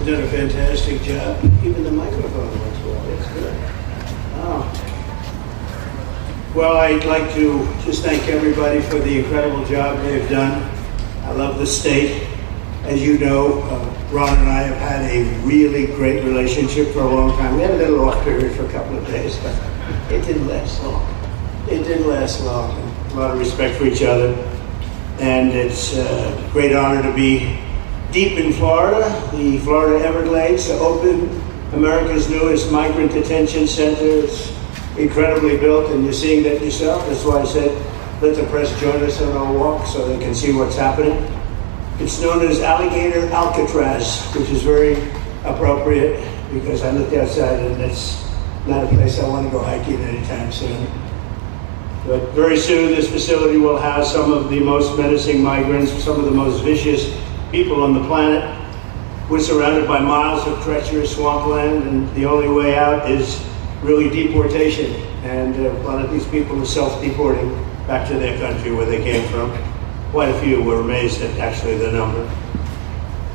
You've done a fantastic job. Even the microphone works well. It's good. Oh. Well, I'd like to just thank everybody for the incredible job they've done. I love the state. As you know, Ron and I have had a really great relationship for a long time. We had a little off period for a couple of days, but it didn't last long. It didn't last long. A lot of respect for each other. And it's a great honor to be deep in Florida, the Florida Everglades, to open America's newest migrant detention center. It's incredibly built, and you're seeing that yourself. That's why I said, let the press join us on our walk so they can see what's happening. It's known as Alligator Alcatraz, which is very appropriate because I looked outside and it's not a place I want to go hiking anytime soon. But very soon this facility will house some of the most menacing migrants, some of the most vicious people on the planet. We're surrounded by miles of treacherous swampland, and the only way out is really deportation. And a lot of these people are self-deporting back to their country where they came from. Quite a few. Were amazed at actually the number.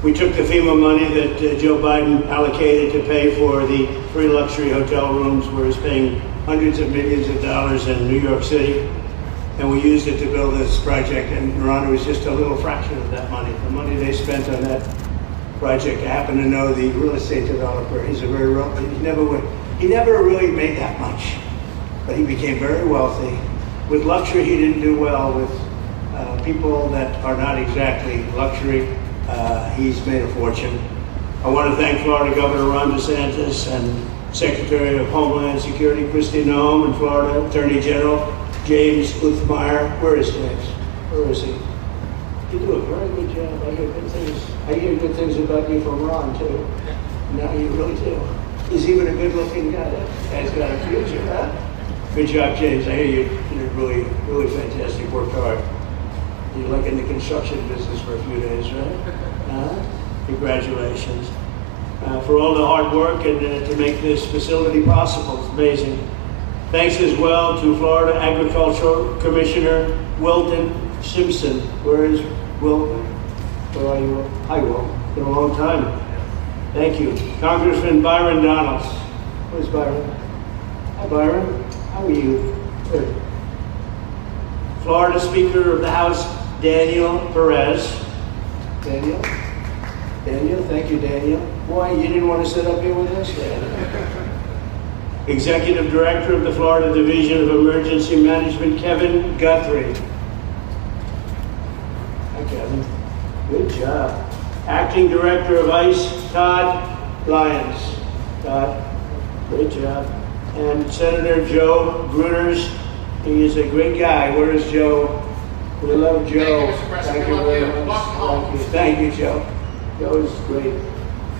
We took the FEMA money that Joe Biden allocated to pay for the free luxury hotel rooms, where he's paying hundreds of millions of dollars in New York City, and we used it to build this project. And Ron, was just a little fraction of that money. The money they spent on that project. I happen to know the real estate developer. He's a very wealthy. He never really made that much, but he became very wealthy. With luxury, he didn't do well. With people that are not exactly luxury, he's made a fortune. I want to thank Florida Governor Ron DeSantis and Secretary of Homeland Security Kristi Noem, and Florida Attorney General James Uthmeier. Where is James? Where is he? You do a very good job. I hear good things about you from Ron, too. No, you really do. He's even a good-looking guy. That guy's got a future, huh? Good job, James. I hear you did really, really fantastic. Worked hard. You're like in the construction business for a few days, right? Congratulations. For all the hard work and to make this facility possible. It's amazing. Thanks as well to Florida Agricultural Commissioner Wilton Simpson. Where is Wilton? Where are you? Hi, Will. It's been a long time. Thank you. Congressman Byron Donalds. Where's Byron? Hi, Byron. How are you? Good. Florida Speaker of the House, Daniel Perez. Daniel? Daniel, thank you, Daniel. Why, you didn't want to sit up here with us? Executive Director of the Florida Division of Emergency Management, Kevin Guthrie. Hi, Kevin. Good job. Acting Director of ICE, Todd Lyons. Todd, great job. And Senator Joe Gruters. He is a great guy. Where is Joe? We love Joe. Thank you very much. Thank you, Joe. Joe is great.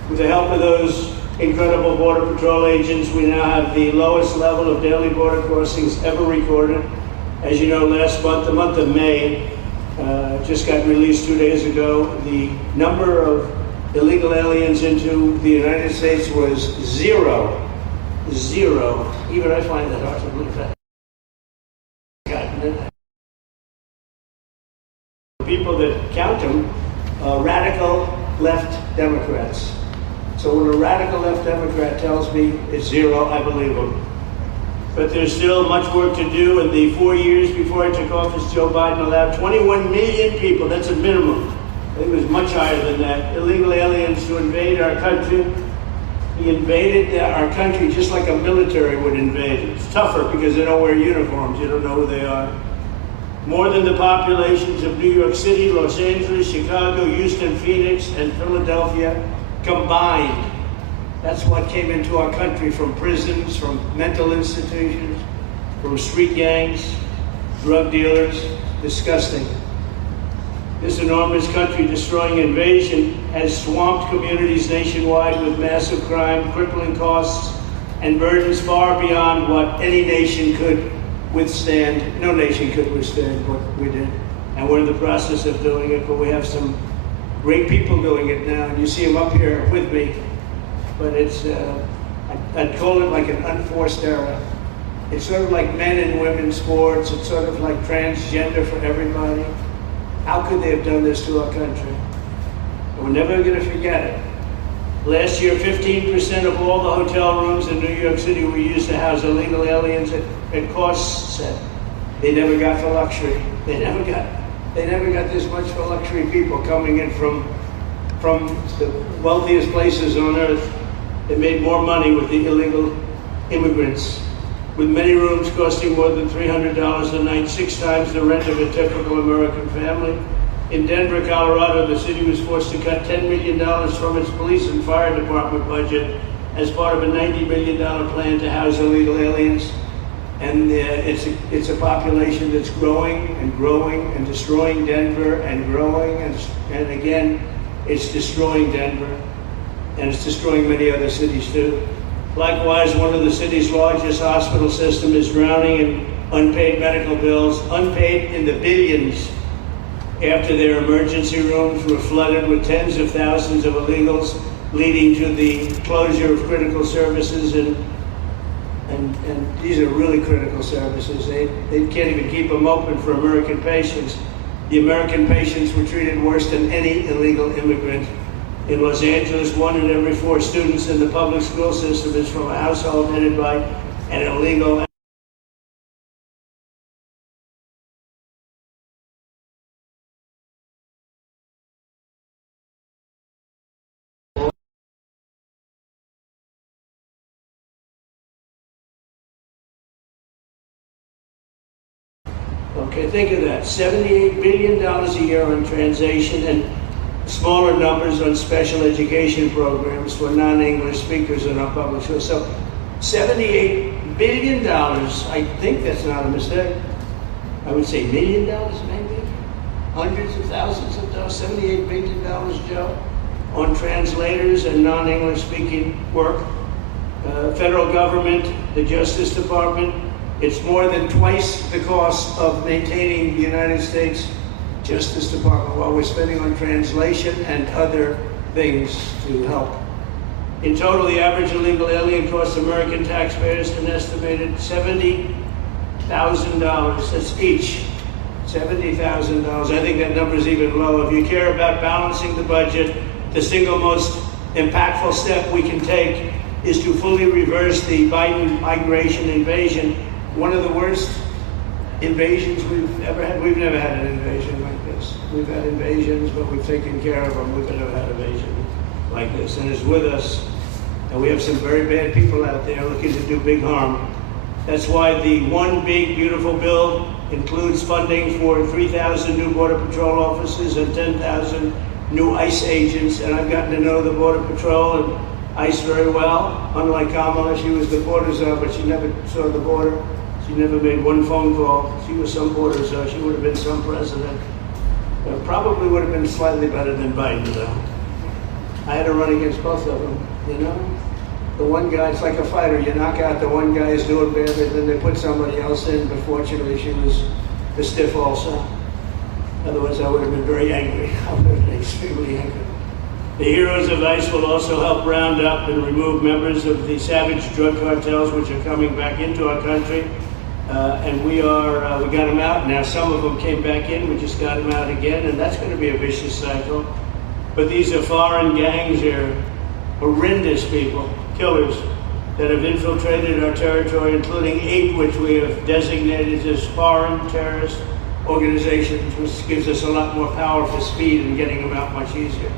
With the help of those incredible Border Patrol agents, we now have the lowest level of daily border crossings ever recorded. As you know, last month, the month of May, just got released 2 days ago, the number of illegal aliens into the United States was zero. Zero. Even I find that hard to believe that. People that count them, radical left Democrats. So when a radical left Democrat tells me it's zero, I believe him. But there's still much work to do. In the 4 years before I took office, Joe Biden allowed 21 million people, that's a minimum. I think it was much higher than that, illegal aliens to invade our country. He invaded our country just like a military would invade. It's tougher because they don't wear uniforms. You don't know who they are. More than the populations of New York City, Los Angeles, Chicago, Houston, Phoenix, and Philadelphia combined. That's what came into our country from prisons, from mental institutions, from street gangs, drug dealers. Disgusting. This enormous country-destroying invasion has swamped communities nationwide with massive crime, crippling costs, and burdens far beyond what any nation could withstand. No nation could withstand what we did. And we're in the process of doing it, but we have some great people doing it now. And you see them up here with me. But it's, I'd call it like an unforced era. It's sort of like men and women's sports. It's sort of like transgender for everybody. How could they have done this to our country? And we're never going to forget it. Last year, 15% of all the hotel rooms in New York City were used to house illegal aliens at cost set. They never got for luxury. They never got this much for luxury people coming in from the wealthiest places on earth. They made more money with the illegal immigrants, with many rooms costing more than $300 a night, 6 times the rent of a typical American family. In Denver, Colorado, the city was forced to cut $10 million from its police and fire department budget as part of a $90 million plan to house illegal aliens. And it's a population that's growing and destroying Denver and growing, and again, it's destroying Denver, and it's destroying many other cities too. Likewise, one of the city's largest hospital system is drowning in unpaid medical bills, unpaid in the billions, after their emergency rooms were flooded with tens of thousands of illegals, leading to the closure of critical services. And these are really critical services. They can't even keep them open for American patients. The American patients were treated worse than any illegal immigrant. In Los Angeles, 1 in every 4 students in the public school system is from a household headed by an illegal. Okay, think of that. $78 billion a year on translation and smaller numbers on special education programs for non-English speakers in our public schools. So $78 billion, I think that's not a mistake. I would say $1 million maybe, hundreds of thousands of dollars, $78 billion, Joe, on translators and non-English speaking work. Federal government, the Justice Department, it's more than twice the cost of maintaining the United States Justice Department while we're spending on translation and other things to help. In total, the average illegal alien costs American taxpayers an estimated $70,000. That's each. $70,000. I think that number is even low. If you care about balancing the budget, the single most impactful step we can take is to fully reverse the Biden migration invasion. One of the worst invasions we've ever had. We've never had an invasion like this. We've had invasions, but we've taken care of them. We've never had an invasion like this, and it's with us. And we have some very bad people out there looking to do big harm. That's why the One Big Beautiful Bill includes funding for 3,000 new Border Patrol officers and 10,000 new ICE agents. And I've gotten to know the Border Patrol and ICE very well. Unlike Kamala, she was the border czar, but she never saw the border. She never made one phone call. She was some border czar. She would have been some president. Probably would have been slightly better than Biden, though. I had to run against both of them, you know? The one guy, it's like a fighter. You knock out the one guy who's doing better, then they put somebody else in. But fortunately, she was the stiff also. Otherwise, I would have been very angry. I would have been extremely angry. The heroes of ICE will also help round up and remove members of the savage drug cartels which are coming back into our country. And we got them out. Now some of them came back in. We just got them out again, and that's going to be a vicious cycle. But these are foreign gangs. They're horrendous people, killers, that have infiltrated our territory, including 8 which we have designated as foreign terrorist organizations, which gives us a lot more power for speed and getting them out much easier.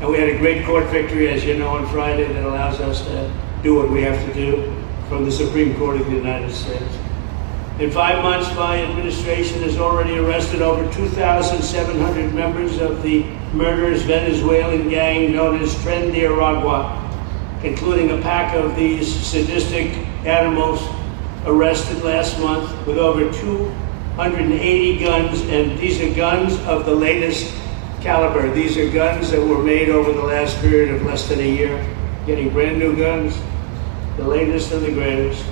And we had a great court victory, as you know, on Friday that allows us to do what we have to do from the Supreme Court of the United States. In 5 months, my administration has already arrested over 2,700 members of the murderous Venezuelan gang known as Tren de Aragua, including a pack of these sadistic animals arrested last month with over 280 guns, and these are guns of the latest caliber. These are guns that were made over the last period of less than a year, getting brand new guns, the latest and the greatest.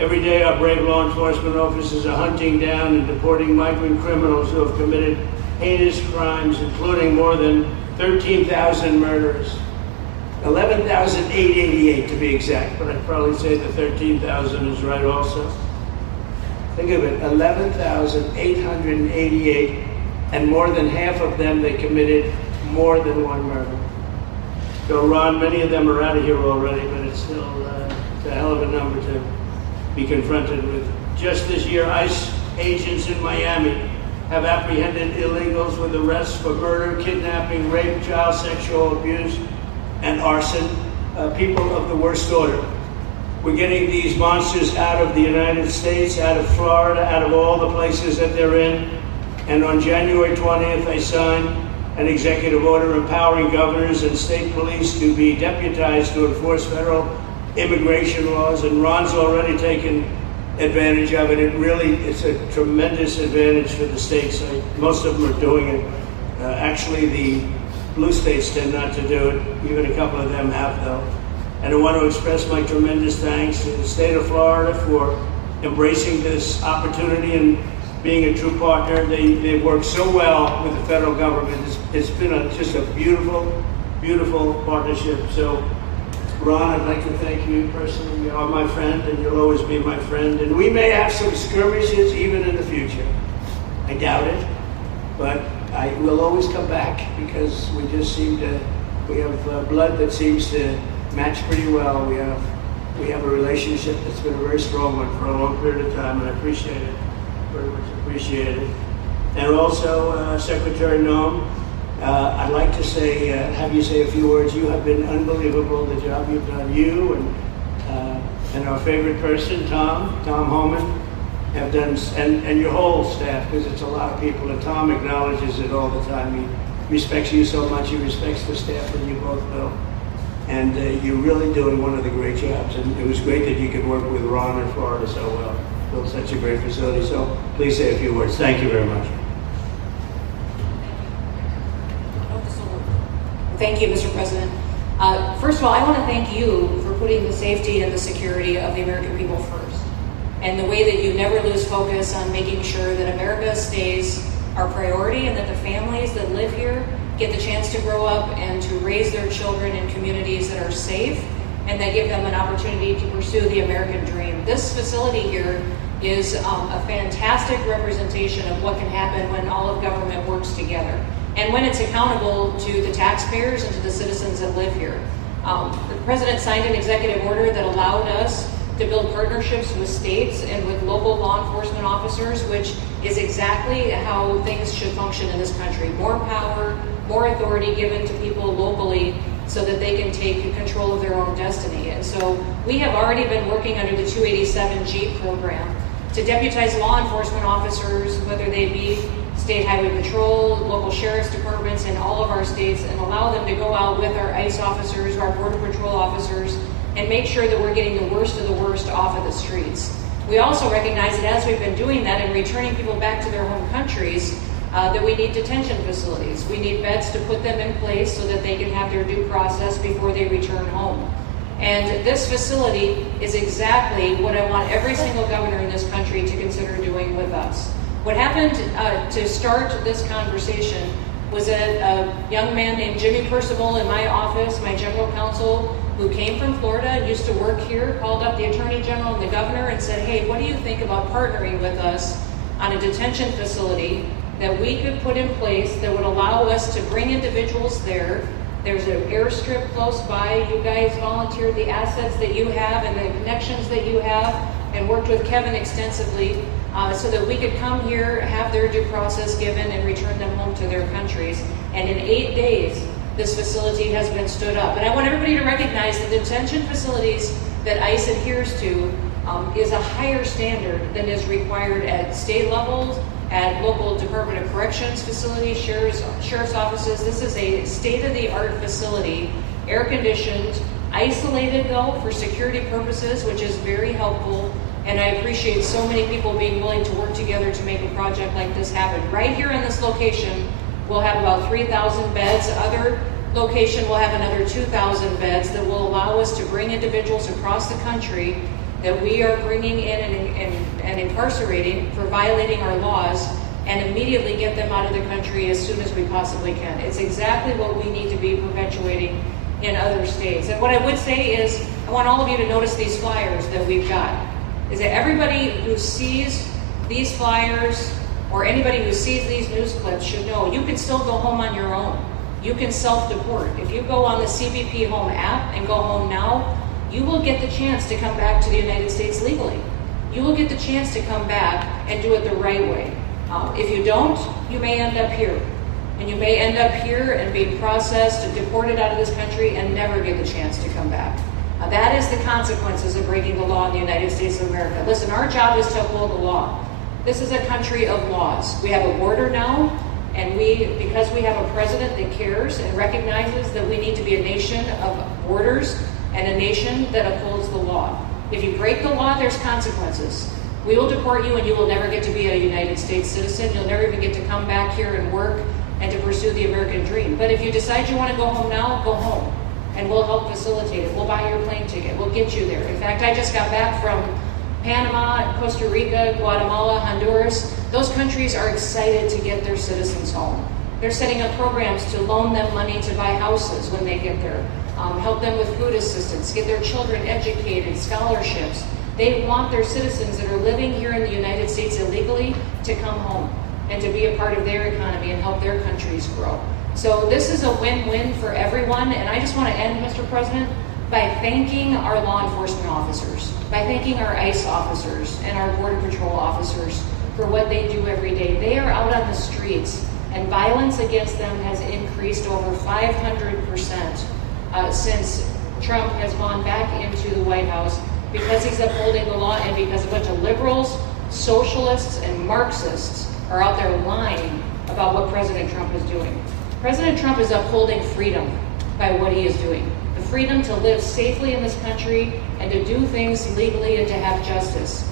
Every day our brave law enforcement officers are hunting down and deporting migrant criminals who have committed heinous crimes, including more than 13,000 murders. 11,888 to be exact, but I'd probably say the 13,000 is right also. Think of it, 11,888, and more than half of them they committed more than one murder. So Ron, many of them are out of here already, but it's still it's a hell of a number to be confronted with. Just this year, ICE agents in Miami have apprehended illegals with arrests for murder, kidnapping, rape, child sexual abuse, and arson, people of the worst order. We're getting these monsters out of the United States, out of Florida, out of all the places that they're in. And on January 20th, I signed an executive order empowering governors and state police to be deputized to enforce federal immigration laws. And Ron's already taken advantage of it. It's a tremendous advantage for the states. Most of them are doing it. Actually, the blue states tend not to do it. Even a couple of them have, though. And I want to express my tremendous thanks to the state of Florida for embracing this opportunity and being a true partner. They've worked so well with the federal government. It's been just a beautiful, beautiful partnership. So, Ron, I'd like to thank you personally. You are my friend, and you'll always be my friend. And we may have some skirmishes even in the future. I doubt it, but I will always come back because we have blood that seems to match pretty well. We have a relationship that's been a very strong one for a long period of time, and I appreciate it, very much appreciate it. And also, Secretary Noem, I'd like to have you say a few words. You have been unbelievable, the job you've done. You and our favorite person, Tom Homan, have done, and your whole staff, because it's a lot of people, and Tom acknowledges it all the time. He respects you so much. He respects the staff that you both built. And you're really doing one of the great jobs. And it was great that you could work with Ron in Florida so well. Built such a great facility. So please say a few words. Thank you very much. Thank you, Mr. President. First of all, I want to thank you for putting the safety and the security of the American people first. And the way that you never lose focus on making sure that America stays our priority and that the families that live here get the chance to grow up and to raise their children in communities that are safe and that give them an opportunity to pursue the American dream. This facility here is a fantastic representation of what can happen when all of government works together and when it's accountable to the taxpayers and to the citizens that live here. The President signed an executive order that allowed us to build partnerships with states and with local law enforcement officers, which is exactly how things should function in this country. More power, more authority given to people locally so that they can take control of their own destiny. And so we have already been working under the 287G program to deputize law enforcement officers, whether they be state highway patrol, local sheriff's departments in all of our states, and allow them to go out with our ICE officers, our border patrol officers, and make sure that we're getting the worst of the worst off of the streets. We also recognize that as we've been doing that and returning people back to their home countries, that we need detention facilities. We need beds to put them in place so that they can have their due process before they return home. And this facility is exactly what I want every single governor in this country to consider doing with us. What happened to start this conversation was a young man named Jimmy Percival in my office, my general counsel, who came from Florida and used to work here, called up the Attorney General and the governor and said, hey, what do you think about partnering with us on a detention facility that we could put in place that would allow us to bring individuals there. There's an airstrip close by. You guys volunteered the assets that you have and the connections that you have and worked with Kevin extensively so that we could come here, have their due process given, and return them home to their countries. And in 8 days, this facility has been stood up. And I want everybody to recognize that the detention facilities that ICE adheres to is a higher standard than is required at state levels, at local Department of Corrections facilities, sheriff's offices. This is a state-of-the-art facility, air-conditioned, isolated though for security purposes, which is very helpful. And I appreciate so many people being willing to work together to make a project like this happen. Right here in this location, we'll have about 3,000 beds. Other location will have another 2,000 beds that will allow us to bring individuals across the country that we are bringing in and incarcerating for violating our laws and immediately get them out of the country as soon as we possibly can. It's exactly what we need to be perpetuating in other states. And what I would say is, I want all of you to notice these flyers that we've got. Is that everybody who sees these flyers or anybody who sees these news clips should know you can still go home on your own. You can self-deport. If you go on the CBP Home app and go home now, you will get the chance to come back to the United States legally. You will get the chance to come back and do it the right way. If you don't, you may end up here. And you may end up here and be processed and deported out of this country and never get the chance to come back. That is the consequences of breaking the law in the United States of America. Listen, our job is to uphold the law. This is a country of laws. We have a border now, and because we have a president that cares and recognizes that we need to be a nation of borders and a nation that upholds the law. If you break the law, there's consequences. We will deport you and you will never get to be a United States citizen. You'll never even get to come back here and work and to pursue the American dream. But if you decide you want to go home now, go home. And we'll help facilitate it. We'll buy your plane ticket. We'll get you there. In fact, I just got back from Panama, Costa Rica, Guatemala, Honduras. Those countries are excited to get their citizens home. They're setting up programs to loan them money to buy houses when they get there, help them with food assistance, get their children educated, scholarships. They want their citizens that are living here in the United States illegally to come home and to be a part of their economy and help their countries grow. So this is a win-win for everyone, and I just want to end, Mr. President, by thanking our law enforcement officers, by thanking our ICE officers and our Border Patrol officers for what they do every day. They are out on the streets, and violence against them has increased over 500% since Trump has gone back into the White House, because he's upholding the law and because a bunch of liberals, socialists, and Marxists are out there lying about what President Trump is doing. President Trump is upholding freedom by what he is doing. The freedom to live safely in this country and to do things legally and to have justice.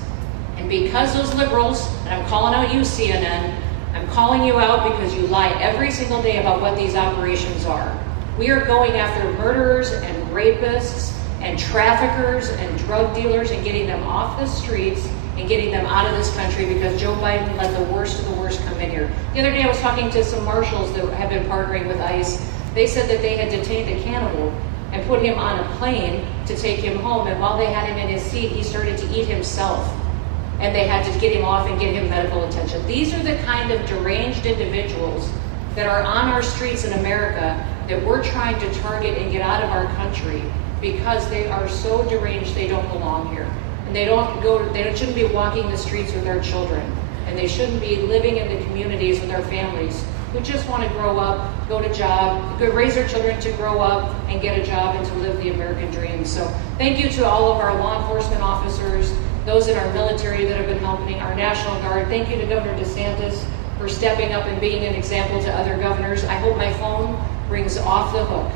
And because those liberals, and I'm calling out you, CNN, I'm calling you out because you lie every single day about what these operations are. We are going after murderers and rapists and traffickers and drug dealers and getting them off the streets and getting them out of this country because Joe Biden let the worst of the worst come in here. The other day I was talking to some marshals that have been partnering with ICE. They said that they had detained a cannibal and put him on a plane to take him home, and while they had him in his seat, he started to eat himself. And they had to get him off and get him medical attention. These are the kind of deranged individuals that are on our streets in America that we're trying to target and get out of our country because they are so deranged they don't belong here. And they shouldn't be walking the streets with our children. And they shouldn't be living in the communities with our families who just want to grow up, go to job, raise their children to grow up and get a job and to live the American dream. So thank you to all of our law enforcement officers, those in our military that have been helping, our National Guard. Thank you to Governor DeSantis for stepping up and being an example to other governors. I hope my phone rings off the hook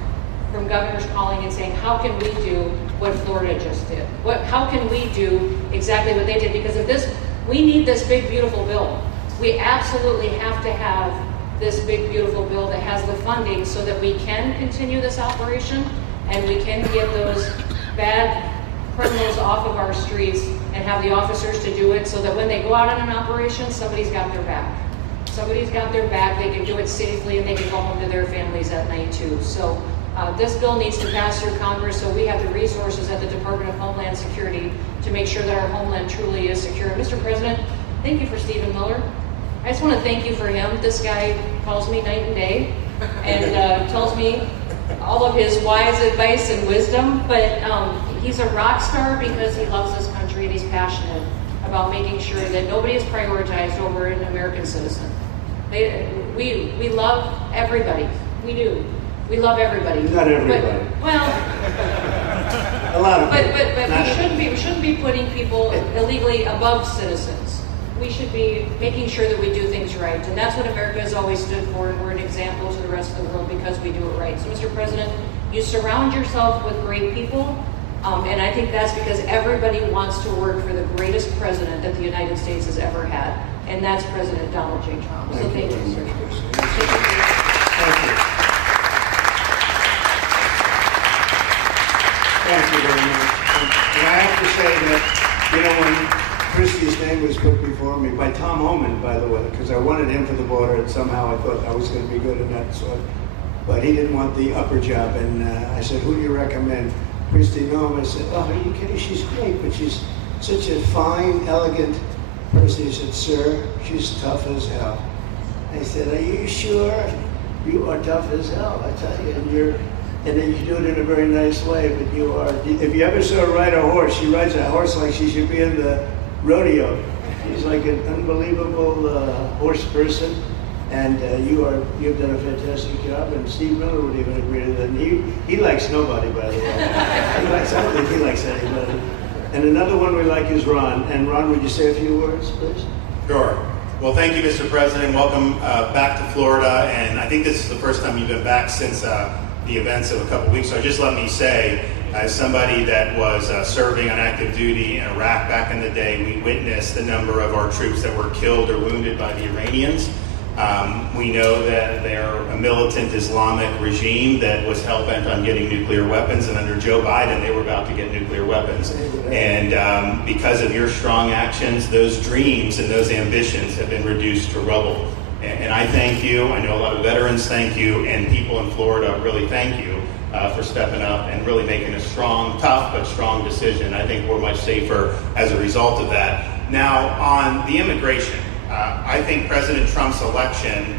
from governors calling and saying, how can we do what Florida just did? How can we do exactly what they did? Because of this, we need this big, beautiful bill. We absolutely have to have this big, beautiful bill that has the funding so that we can continue this operation and we can get those bad criminals off of our streets and have the officers to do it so that when they go out on an operation, somebody's got their back. Somebody's got their back, they can do it safely, and they can go home to their families at night too. So this bill needs to pass through Congress so we have the resources at the Department of Homeland Security to make sure that our homeland truly is secure. Mr. President, thank you for Stephen Miller. I just want to thank you for him. This guy calls me night and day and tells me all of his wise advice and wisdom, but he's a rock star because he loves this country and he's passionate about making sure that nobody is prioritized over an American citizen. We love everybody. We do. We love everybody. Not everybody. Well, a lot of people. But we shouldn't be putting people illegally above citizens. We should be making sure that we do things right. And that's what America has always stood for, and we're an example to the rest of the world because we do it right. So, Mr. President, you surround yourself with great people, and I think that's because everybody wants to work for the greatest president that the United States has ever had, and that's President Donald J. Trump. So thank you, sir. Thank you very much. And I have to say that, when Christie's name was put before me by Tom Homan, by the way, because I wanted him for the border, and somehow I thought I was going to be good in that sort. But he didn't want the upper job, and I said, who do you recommend? Christie Noem. I said, oh, are you kidding? She's great, but she's such a fine, elegant person. He said, sir, she's tough as hell. I said, are you sure? You are tough as hell, I tell you, and then you do it in a very nice way, but you are, if you ever saw her ride a horse, she rides a horse like she should be in the rodeo. She's like an unbelievable horse person, and you've done a fantastic job, and Steve Miller would even agree to that. And he likes nobody, by the way. I don't think he likes anybody. And another one we like is Ron. And Ron, would you say a few words, please? Sure. Well, thank you, Mr. President. Welcome back to Florida. And I think this is the first time you've been back since the events of a couple weeks. So just let me say, as somebody that was serving on active duty in Iraq back in the day, we witnessed the number of our troops that were killed or wounded by the Iranians. We know that they're a militant Islamic regime that was hell-bent on getting nuclear weapons, and under Joe Biden, they were about to get nuclear weapons. And because of your strong actions, those dreams and those ambitions have been reduced to rubble. And I thank you. I know a lot of veterans thank you, and people in Florida really thank you for stepping up and really making a strong, tough, but strong decision. I think we're much safer as a result of that. Now, on the immigration, I think President Trump's election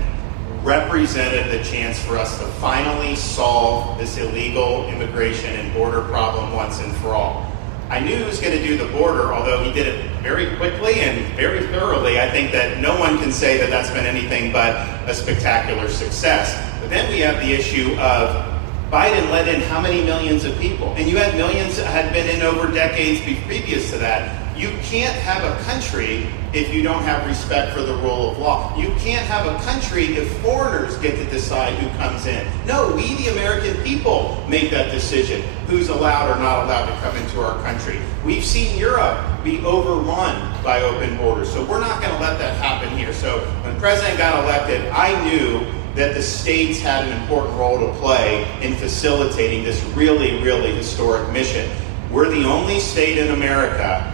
represented the chance for us to finally solve this illegal immigration and border problem once and for all. I knew he was going to do the border, although he did it very quickly and very thoroughly. I think that no one can say that that's been anything but a spectacular success. But then we have the issue of Biden let in how many millions of people? And you had millions that had been in over decades previous to that. You can't have a country if you don't have respect for the rule of law. You can't have a country if foreigners get to decide who comes in. No, we the American people make that decision, who's allowed or not allowed to come into our country. We've seen Europe be overrun by open borders, so we're not going to let that happen here. So when the president got elected, I knew that the states had an important role to play in facilitating this really, really historic mission. We're the only state in America,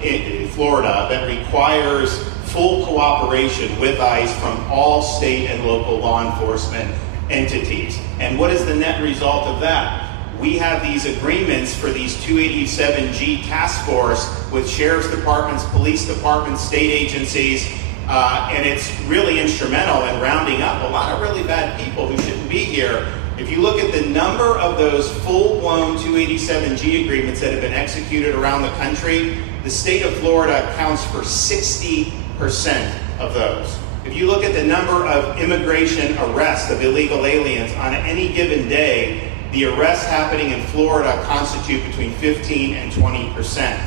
in Florida, that requires full cooperation with ICE from all state and local law enforcement entities. And what is the net result of that? We have these agreements for these 287G task force with sheriff's departments, police departments, state agencies, and it's really instrumental in rounding up a lot of really bad people who shouldn't be here. If you look at the number of those full-blown 287G agreements that have been executed around the country, the state of Florida accounts for 60% of those. If you look at the number of immigration arrests of illegal aliens on any given day, the arrests happening in Florida constitute between 15 and 20%.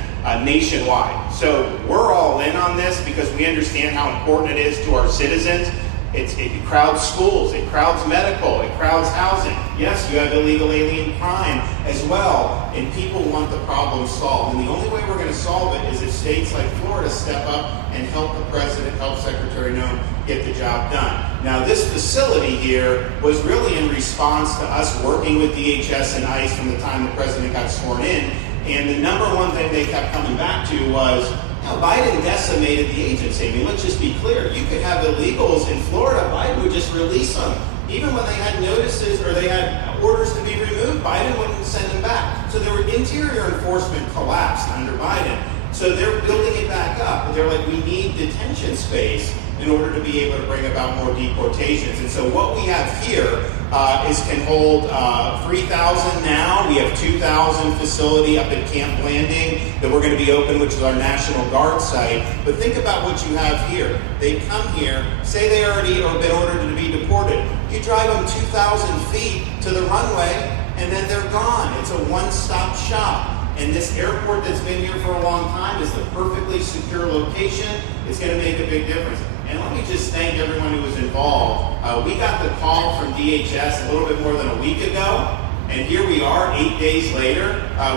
Nationwide. So we're all in on this because we understand how important it is to our citizens. It crowds schools, it crowds medical, it crowds housing. Yes, you have illegal alien crime as well, and people want the problem solved. And the only way we're going to solve it is if states like Florida step up and help the president, help Secretary Noem get the job done. Now, this facility here was really in response to us working with DHS and ICE from the time the president got sworn in. And the number one thing they kept coming back to was, Biden decimated the agency. I mean, let's just be clear. You could have illegals in Florida. Biden would just release them. Even when they had notices or they had orders to be removed, Biden wouldn't send them back. So there were interior enforcement collapsed under Biden. So they're building it back up. But they're like, we need detention space in order to be able to bring about more deportations. And so what we have here can hold 3,000 now. We have 2,000 facility up at Camp Blanding that we're going to be open, which is our National Guard site. But think about what you have here. They come here, say they already have been ordered to be deported. You drive them 2,000 feet to the runway, and then they're gone. It's a one-stop shop. And this airport that's been here for a long time is the perfectly secure location. It's going to make a big difference. And let me just thank everyone who was involved. We got the call from DHS a little bit more than a week ago, and here we are 8 days later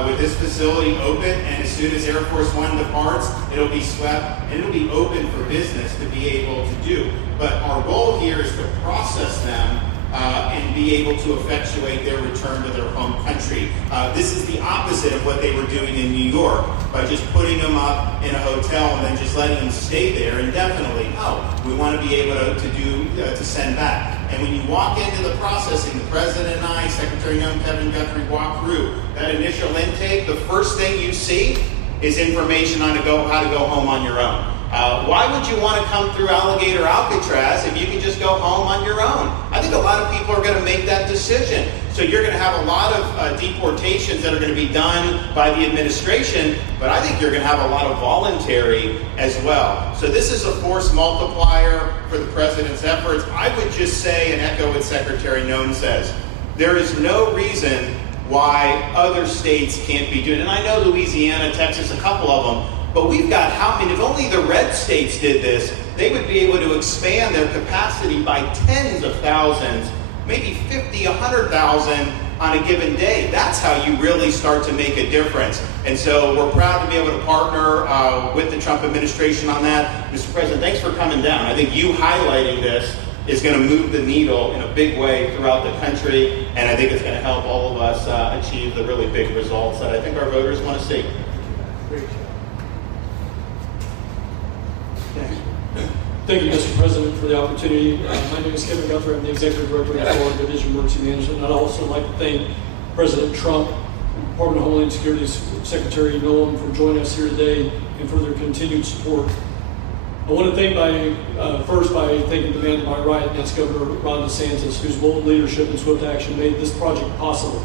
with this facility open, and as soon as Air Force One departs, it'll be swept, and it'll be open for business to be able to do. But our goal here is to process them and be able to effectuate their return to their home country. This is the opposite of what they were doing in New York by just putting them up in a hotel and then just letting them stay there indefinitely. No, we want to be able to send back. And when you walk into the processing, the President and I, Secretary Noem, Kevin Guthrie, walk through that initial intake, the first thing you see is information on how to go home on your own. Why would you want to come through Alligator Alcatraz if you can just go home on your own? I think a lot of people are going to make that decision. So you're going to have a lot of deportations that are going to be done by the administration, but I think you're going to have a lot of voluntary as well. So this is a force multiplier for the president's efforts. I would just say and echo what Secretary Noem says. There is no reason why other states can't be doing it. And I know Louisiana, Texas, a couple of them, but we've got if only the red states did this, they would be able to expand their capacity by tens of thousands, maybe 50, 100,000 on a given day. That's how you really start to make a difference. And so we're proud to be able to partner with the Trump administration on that. Mr. President, thanks for coming down. I think you highlighting this is going to move the needle in a big way throughout the country, and I think it's going to help all of us achieve the really big results that I think our voters want to see. Great job. Thanks. Thank you, Mr. President, for the opportunity. My name is Kevin Guthrie. I'm the Executive Director of the Florida Division of Emergency Management. I'd also like to thank President Trump, Department of Homeland Security's Secretary Noem for joining us here today and for their continued support. I want to thank first by thanking the man to my right, and that's Governor Ron DeSantis, whose bold leadership and swift action made this project possible.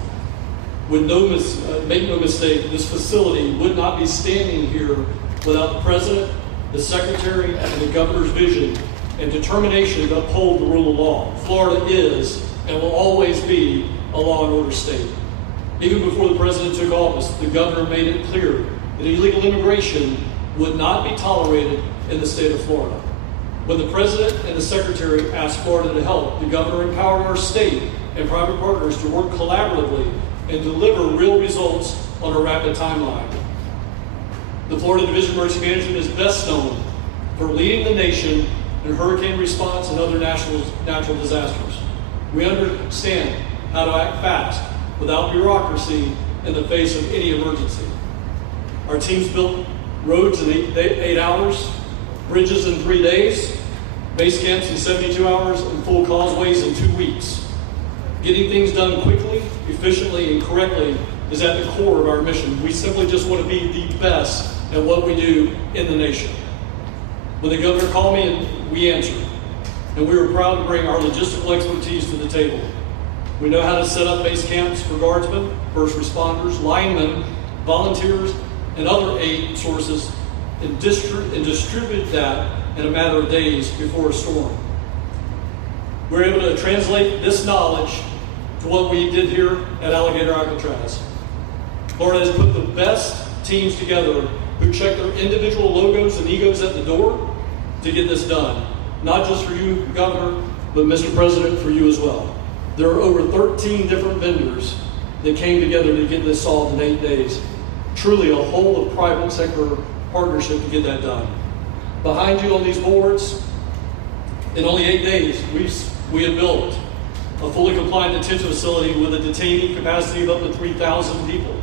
Make no mistake, this facility would not be standing here without the President, the Secretary, and the Governor's vision and determination to uphold the rule of law. Florida is and will always be a law and order state. Even before the President took office, the Governor made it clear that illegal immigration would not be tolerated in the state of Florida. When the President and the Secretary asked Florida to help, the Governor empowered our state and private partners to work collaboratively and deliver real results on a rapid timeline. The Florida Division of Emergency Management is best known for leading the nation in hurricane response and other natural disasters. We understand how to act fast without bureaucracy in the face of any emergency. Our teams built roads in 8 hours, bridges in 3 days, base camps in 72 hours, and full causeways in 2 weeks. Getting things done quickly, efficiently, and correctly is at the core of our mission. We simply just want to be the best at what we do in the nation. When the Governor called me, we answered. And we were proud to bring our logistical expertise to the table. We know how to set up base camps for guardsmen, first responders, linemen, volunteers, and other aid sources, and distribute that in a matter of days before a storm. We're able to translate this knowledge to what we did here at Alligator Alcatraz. Florida has put the best teams together who check their individual logos and egos at the door to get this done. Not just for you, Governor, but Mr. President, for you as well. There are over 13 different vendors that came together to get this solved in 8 days. Truly a whole of private sector partnership to get that done. Behind you on these boards, in only 8 days, we have built a fully compliant detention facility with a detainee capacity of up to 3,000 people,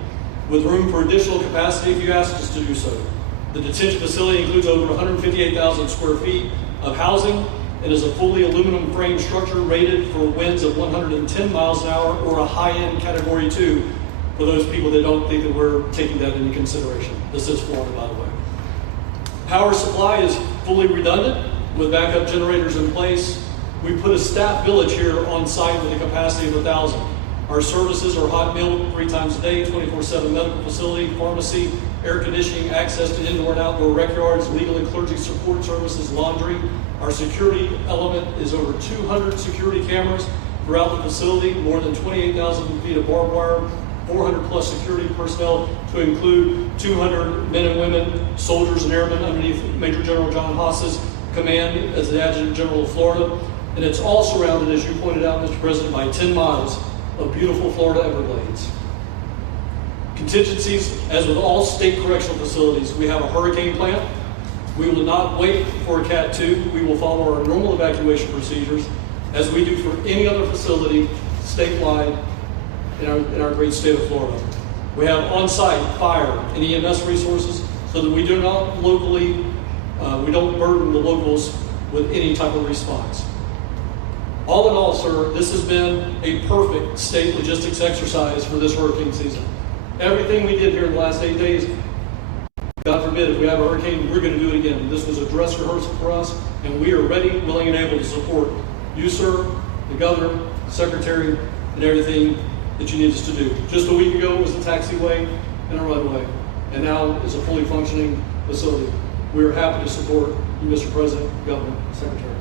with room for additional capacity if you ask us to do so. The detention facility includes over 158,000 square feet of housing and is a fully aluminum frame structure rated for winds of 110 miles an hour or a high-end Category 2 for those people that don't think that we're taking that into consideration. This is Florida, by the way. Power supply is fully redundant with backup generators in place. We put a staff village here on site with a capacity of 1,000. Our services are hot meal 3 times a day, 24/7 medical facility, pharmacy, air conditioning, access to indoor and outdoor rec yards, legal and clergy support services, laundry. Our security element is over 200 security cameras throughout the facility, more than 28,000 feet of barbed wire, 400 plus security personnel to include 200 men and women, soldiers and airmen underneath Major General John Haas's command as the Adjutant General of Florida. And it's all surrounded, as you pointed out, Mr. President, by 10 miles of beautiful Florida Everglades. Contingencies, as with all state correctional facilities, we have a hurricane plan. We will not wait for a Cat 2. We will follow our normal evacuation procedures as we do for any other facility statewide in our great state of Florida. We have on-site fire and EMS resources so that we do not we don't burden the locals with any type of response. All in all, sir, this has been a perfect state logistics exercise for this hurricane season. Everything we did here in the last 8 days God forbid, if we have a hurricane, we're going to do it again. This was a dress rehearsal for us, and we are ready, willing, and able to support you, sir, the governor, secretary, and everything that you need us to do. Just a week ago was a taxiway and a runway, and now is a fully functioning facility. We are happy to support you, Mr. President, Governor, Secretary.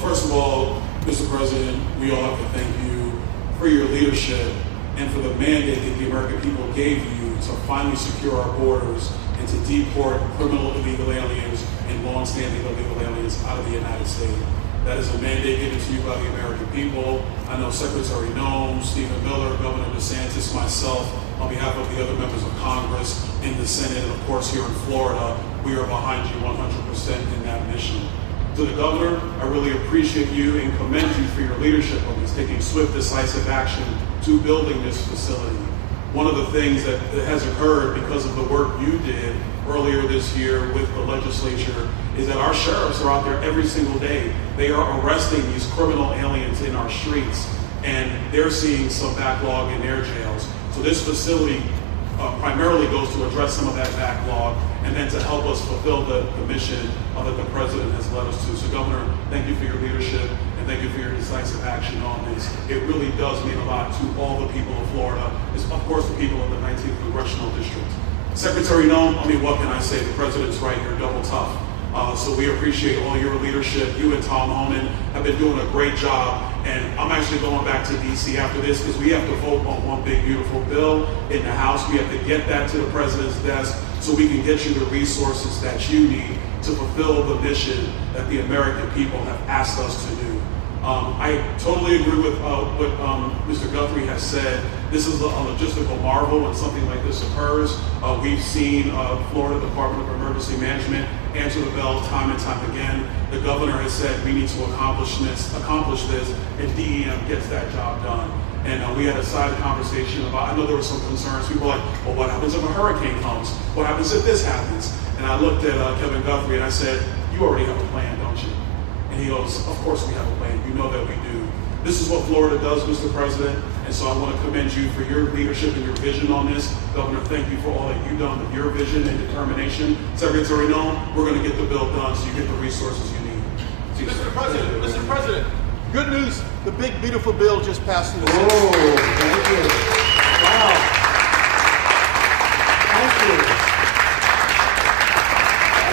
First of all, Mr. President, we all have to thank you for your leadership and for the mandate that the American people gave you to finally secure our borders and to deport criminal illegal aliens and long-standing illegal aliens out of the United States. That is a mandate given to you by the American people. I know Secretary Noem, Stephen Miller, Governor DeSantis, myself, on behalf of the other members of Congress in the Senate, and of course here in Florida, we are behind you 100% in that mission. To the Governor, I really appreciate you and commend you for your leadership on this, taking swift, decisive action to building this facility. One of the things that has occurred because of the work you did earlier this year with the legislature is that our sheriffs are out there every single day. They are arresting these criminal aliens in our streets, and they're seeing some backlog in their jails. So this facility primarily goes to address some of that backlog and then to help us fulfill the mission that the President has led us to. So Governor, thank you for your leadership and thank you for your decisive action on this. It really does mean a lot to all the people of Florida, of course the people of the 19th Congressional District. Secretary Noem, I mean, what can I say? The President's right here, double tough. So we appreciate all your leadership. You and Tom Homan have been doing a great job. And I'm actually going back to DC after this because we have to vote on one big, beautiful bill in the House. We have to get that to the President's desk so we can get you the resources that you need to fulfill the mission that the American people have asked us to do. I totally agree with what Mr. Guthrie has said. This is a logistical marvel when something like this occurs. We've seen Florida Department of Emergency Management answer the bell time and time again. The governor has said we need to accomplish this, and DEM gets that job done. And we had a side conversation about, I know there were some concerns. People were like, well, what happens if a hurricane comes? What happens if this happens? And I looked at Kevin Guthrie and I said, you already have a plan, don't you? And he goes, of course we have a plan. You know that we do. This is what Florida does, Mr. President. And so I want to commend you for your leadership and your vision on this. Governor, thank you for all that you've done with your vision and determination. Secretary Noem, we're going to get the bill done so you get the resources you need. Mr. President, good news. The big, beautiful bill just passed in the Senate. Oh, thank you. Wow. Thank you.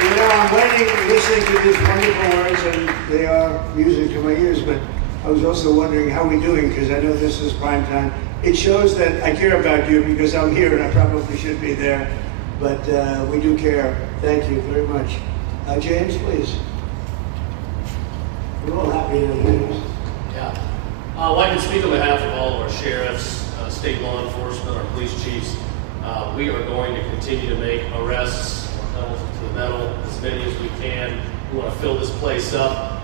You know, I'm waiting, listening to these wonderful words, and they are music to my ears, but I was also wondering how we're doing, because I know this is prime time. It shows that I care about you because I'm here and I probably should be there, but we do care. Thank you very much. James, please. We're all happy to hear this. Yeah. Well, I can speak on behalf of all of our sheriffs, state law enforcement, our police chiefs. We are going to continue to make arrests, pedal to the metal, as many as we can. We want to fill this place up.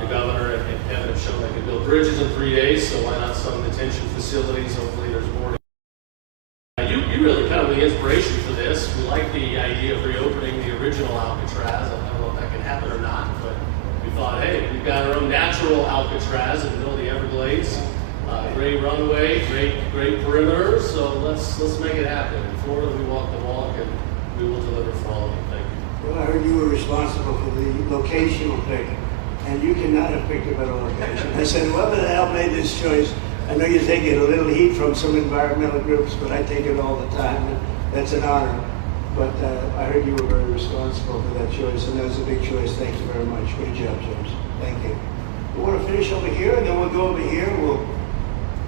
The governor and Kevin have shown they can build bridges in 3 days, so why not some detention facilities? Hopefully there's more. You really kind of the inspiration for this. We like the idea of reopening the original Alcatraz. I don't know if that can happen or not, but we thought, hey, we've got our own natural Alcatraz in the middle of the Everglades. Great runway, great perimeter, so let's make it happen. In Florida, we walk the walk, and we will deliver for all of you. Thank you. Well, I heard you were responsible for the locational pick, and you cannot have picked a better location. I said, whoever the hell made this choice, I know you're taking a little heat from some environmental groups, but I take it all the time, and that's an honor. But I heard you were very responsible for that choice, and that was a big choice. Thank you very much. Great job, James. Thank you. We want to finish over here, and then we'll go over here. We'll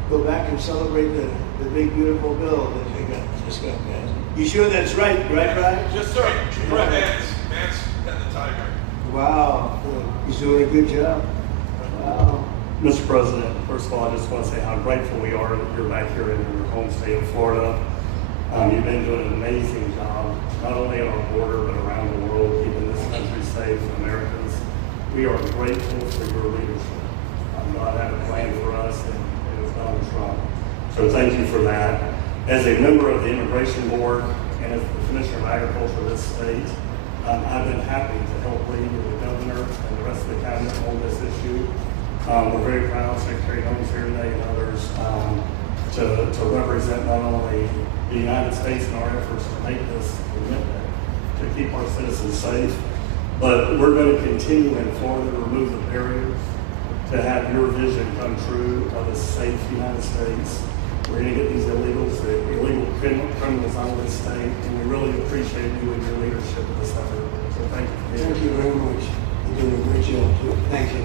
go back and celebrate the big, beautiful bill that they just got passed. You sure that's right, Brian? Yes, sir. Right. Mance and the tiger. Wow. He's doing a good job. Wow. Mr. President, first of all, I just want to say how grateful we are that you're back here in your home state of Florida. You've been doing an amazing job, not only on our border, but around the world, keeping this country safe and Americans. We are grateful for your leadership. God had a plan for us, and it was Donald Trump. So thank you for that. As a member of the Immigration Board and as the Commissioner of Agriculture of this state, I've been happy to help lead with the governor and the rest of the cabinet on this issue. We're very proud, Secretary Holmes here today and others, to represent not only the United States in our efforts to make this commitment to keep our citizens safe, but we're going to continue in Florida to remove the barriers to have your vision come true of a safe United States. We're going to get these illegals, the illegal criminals out of this state, and we really appreciate you and your leadership of this effort. So thank you. Thank you very much. You're doing a great job, too. Thank you.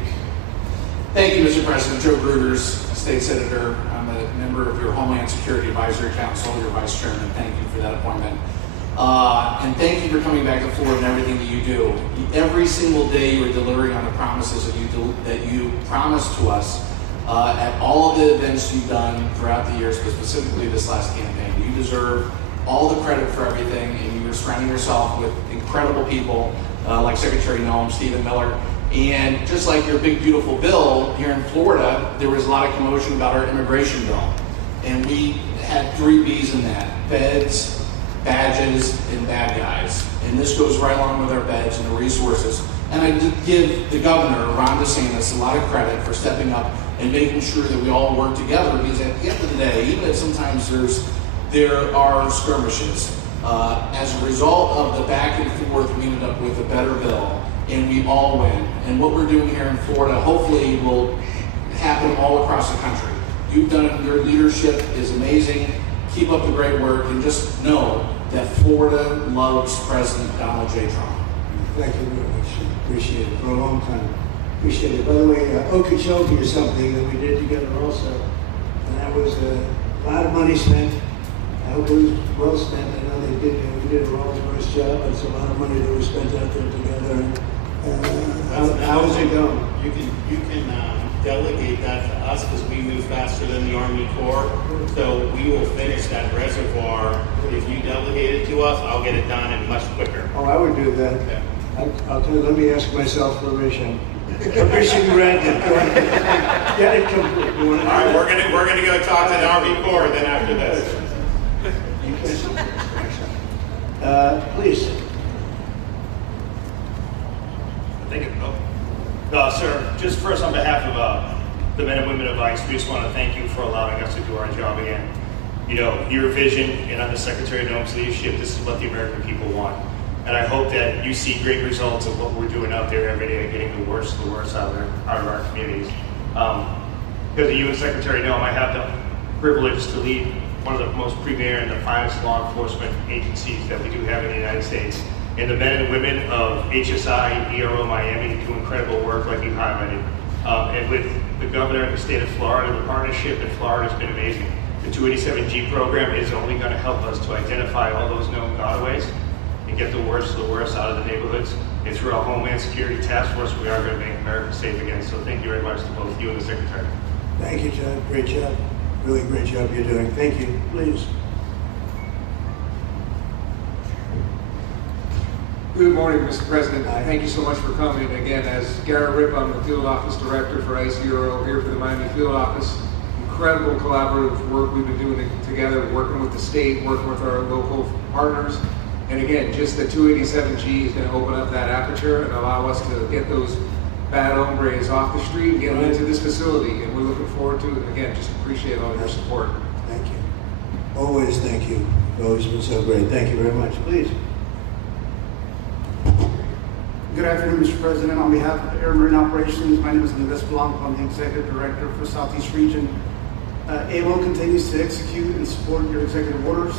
Thank you, Mr. President. Joe Grugers, State Senator. I'm a member of your Homeland Security Advisory Council, your Vice Chairman. Thank you for that appointment. And thank you for coming back to Florida and everything that you do. Every single day you are delivering on the promises that you promised to us at all of the events you've done throughout the years, but specifically this last campaign. You deserve all the credit for everything, and you're surrounding yourself with incredible people like Secretary Noem, Stephen Miller. And just like your big, beautiful bill here in Florida, there was a lot of commotion about our immigration bill. And we had 3 B's in that: feds, badges, and bad guys. And this goes right along with our beds and the resources. And I give the governor, Ron DeSantis, a lot of credit for stepping up and making sure that we all work together, because at the end of the day, even if sometimes there are skirmishes, as a result of the back and forth, we ended up with a better bill, and we all win. And what we're doing here in Florida hopefully will happen all across the country. You've done, your leadership is amazing. Keep up the great work, and just know that Florida loves President Donald J. Trump. Thank you very much. Appreciate it for a long time. Appreciate it. By the way, Okeechobee is something that we did together also. And that was a lot of money spent. I hope it was well spent. I know we did a Rolls-Royce job, but it's a lot of money that was spent out there together. How's it going? You can delegate that to us because we move faster than the Army Corps. So we will finish that reservoir. If you delegate it to us, I'll get it done and much quicker. Oh, I would do that. Okay. I'll tell you, let me ask myself permission. Permission granted. Get it complete. All right, we're gonna go talk to the Army Corps then after this. Please. Thank you. Sir, just first on behalf of the men and women of ICE, we just want to thank you for allowing us to do our job again. You know, your vision and under Secretary Noem's leadership, this is what the American people want. And I hope that you see great results of what we're doing out there every day, getting the worst out of our communities. Because of you and Secretary Noem, I have the privilege to lead one of the most premier and the finest law enforcement agencies that we do have in the United States. And the men and women of HSI and ERO Miami do incredible work like you highlighted. And with the governor of the state of Florida, the partnership in Florida has been amazing. The 287G program is only going to help us to identify all those known gotaways and get the worst of the worst out of the neighborhoods. And through our Homeland Security Task Force, we are going to make America safe again. So thank you very much to both you and the Secretary. Thank you, John. Great job. Really great job you're doing. Thank you. Please. Good morning, Mr. President. Thank you so much for coming. Again, as Garrett Ripp, I'm the Field Office Director for ICERO here for the Miami Field Office. Incredible collaborative work we've been doing together, working with the state, working with our local partners. And again, just the 287G is going to open up that aperture and allow us to get those bad hombres off the street and get them into this facility. And we're looking forward to it. And again, just appreciate all your support. Thank you. Always thank you. You've always been so great. Thank you very much. Please. Good afternoon, Mr. President. On behalf of Air Marine Operations, my name is Andres Blanco. I'm the Executive Director for Southeast Region. AMO continues to execute and support your executive orders.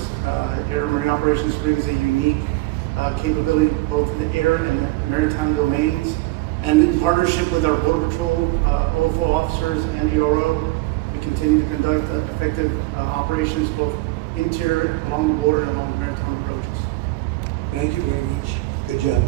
Air Marine Operations brings a unique capability both in the air and the maritime domains. And in partnership with our Border Patrol, OFO officers, and ERO, we continue to conduct effective operations both interior, along the border, and along the maritime approaches. Thank you very much. Good job.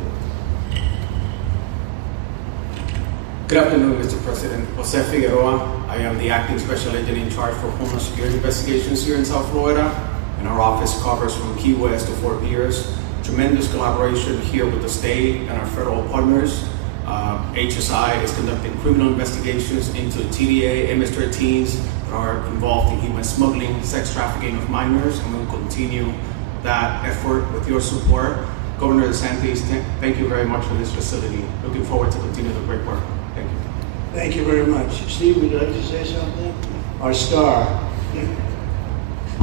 Good afternoon, Mr. President. Jose Figueroa. I am the Acting Special Agent in charge for Homeland Security Investigations here in South Florida, and our office covers from Key West to Fort Pierce. Tremendous collaboration here with the state and our federal partners. HSI is conducting criminal investigations into TDA, MS-13s that are involved in human smuggling, sex trafficking of minors, and we'll continue that effort with your support. Governor DeSantis, thank you very much for this facility. Looking forward to continue the great work. Thank you. Thank you very much. Steve, would you like to say something? Our star.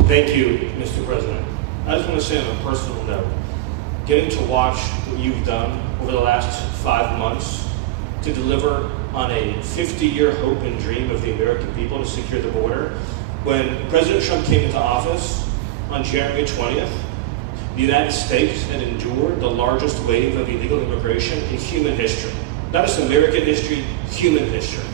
Thank you, Mr. President. I just want to say on a personal note, getting to watch what you've done over the last 5 months to deliver on a 50-year hope and dream of the American people to secure the border. When President Trump came into office on January 20th, the United States had endured the largest wave of illegal immigration in human history. Not just American history, human history.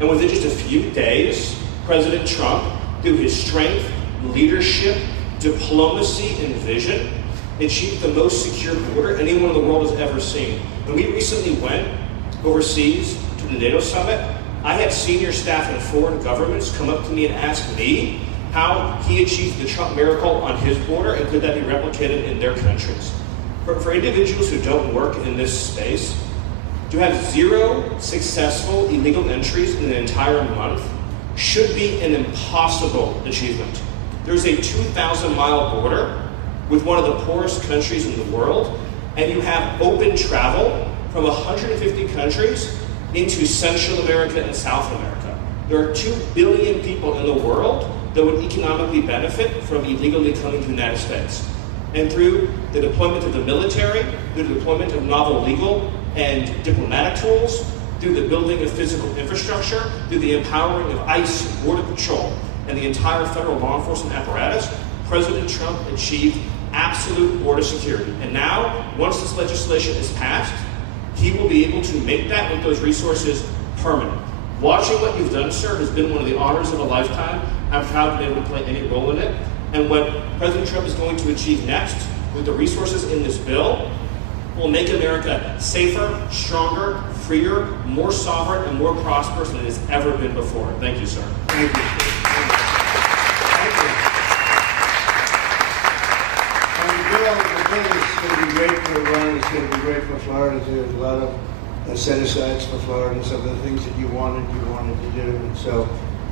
And within just a few days, President Trump, through his strength, leadership, diplomacy, and vision, achieved the most secure border anyone in the world has ever seen. When we recently went overseas to the NATO summit, I had senior staff in foreign governments come up to me and ask me how he achieved the Trump miracle on his border and could that be replicated in their countries. For individuals who don't work in this space, to have 0 successful illegal entries in an entire month should be an impossible achievement. There's a 2,000-mile border with one of the poorest countries in the world, and you have open travel from 150 countries into Central America and South America. There are 2 billion people in the world that would economically benefit from illegally coming to the United States. And through the deployment of the military, through the deployment of novel legal and diplomatic tools, through the building of physical infrastructure, through the empowering of ICE, Border Patrol, and the entire federal law enforcement apparatus, President Trump achieved absolute border security. And now, once this legislation is passed, he will be able to make that with those resources permanent. Watching what you've done, sir, has been one of the honors of a lifetime. I'm proud to be able to play any role in it. And what President Trump is going to achieve next with the resources in this bill will make America safer, stronger, freer, more sovereign, and more prosperous than it has ever been before. Thank you, sir. Thank you. The bill is going to be great for Iran. It's going to be great for Florida. There's a lot of set-asides for Florida and some of the things that you wanted to do. And so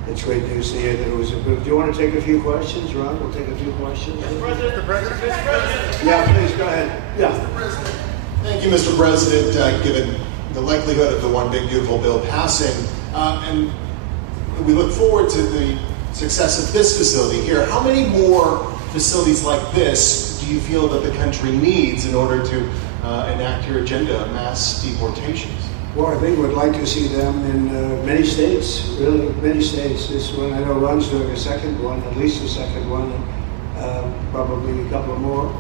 it's great news to hear that it was approved. Do you want to take a few questions, Ron? We'll take a few questions. Mr. President. Yeah, please, go ahead. Yeah. Mr. President. Thank you, Mr. President, given the likelihood of the One Big Beautiful Bill passing. And we look forward to the success of this facility here. How many more facilities like this do you feel that the country needs in order to enact your agenda of mass deportations? Well, I think we'd like to see them in many states, really many states. This one, I know Ron's doing a second one, at least a second one, and probably a couple more.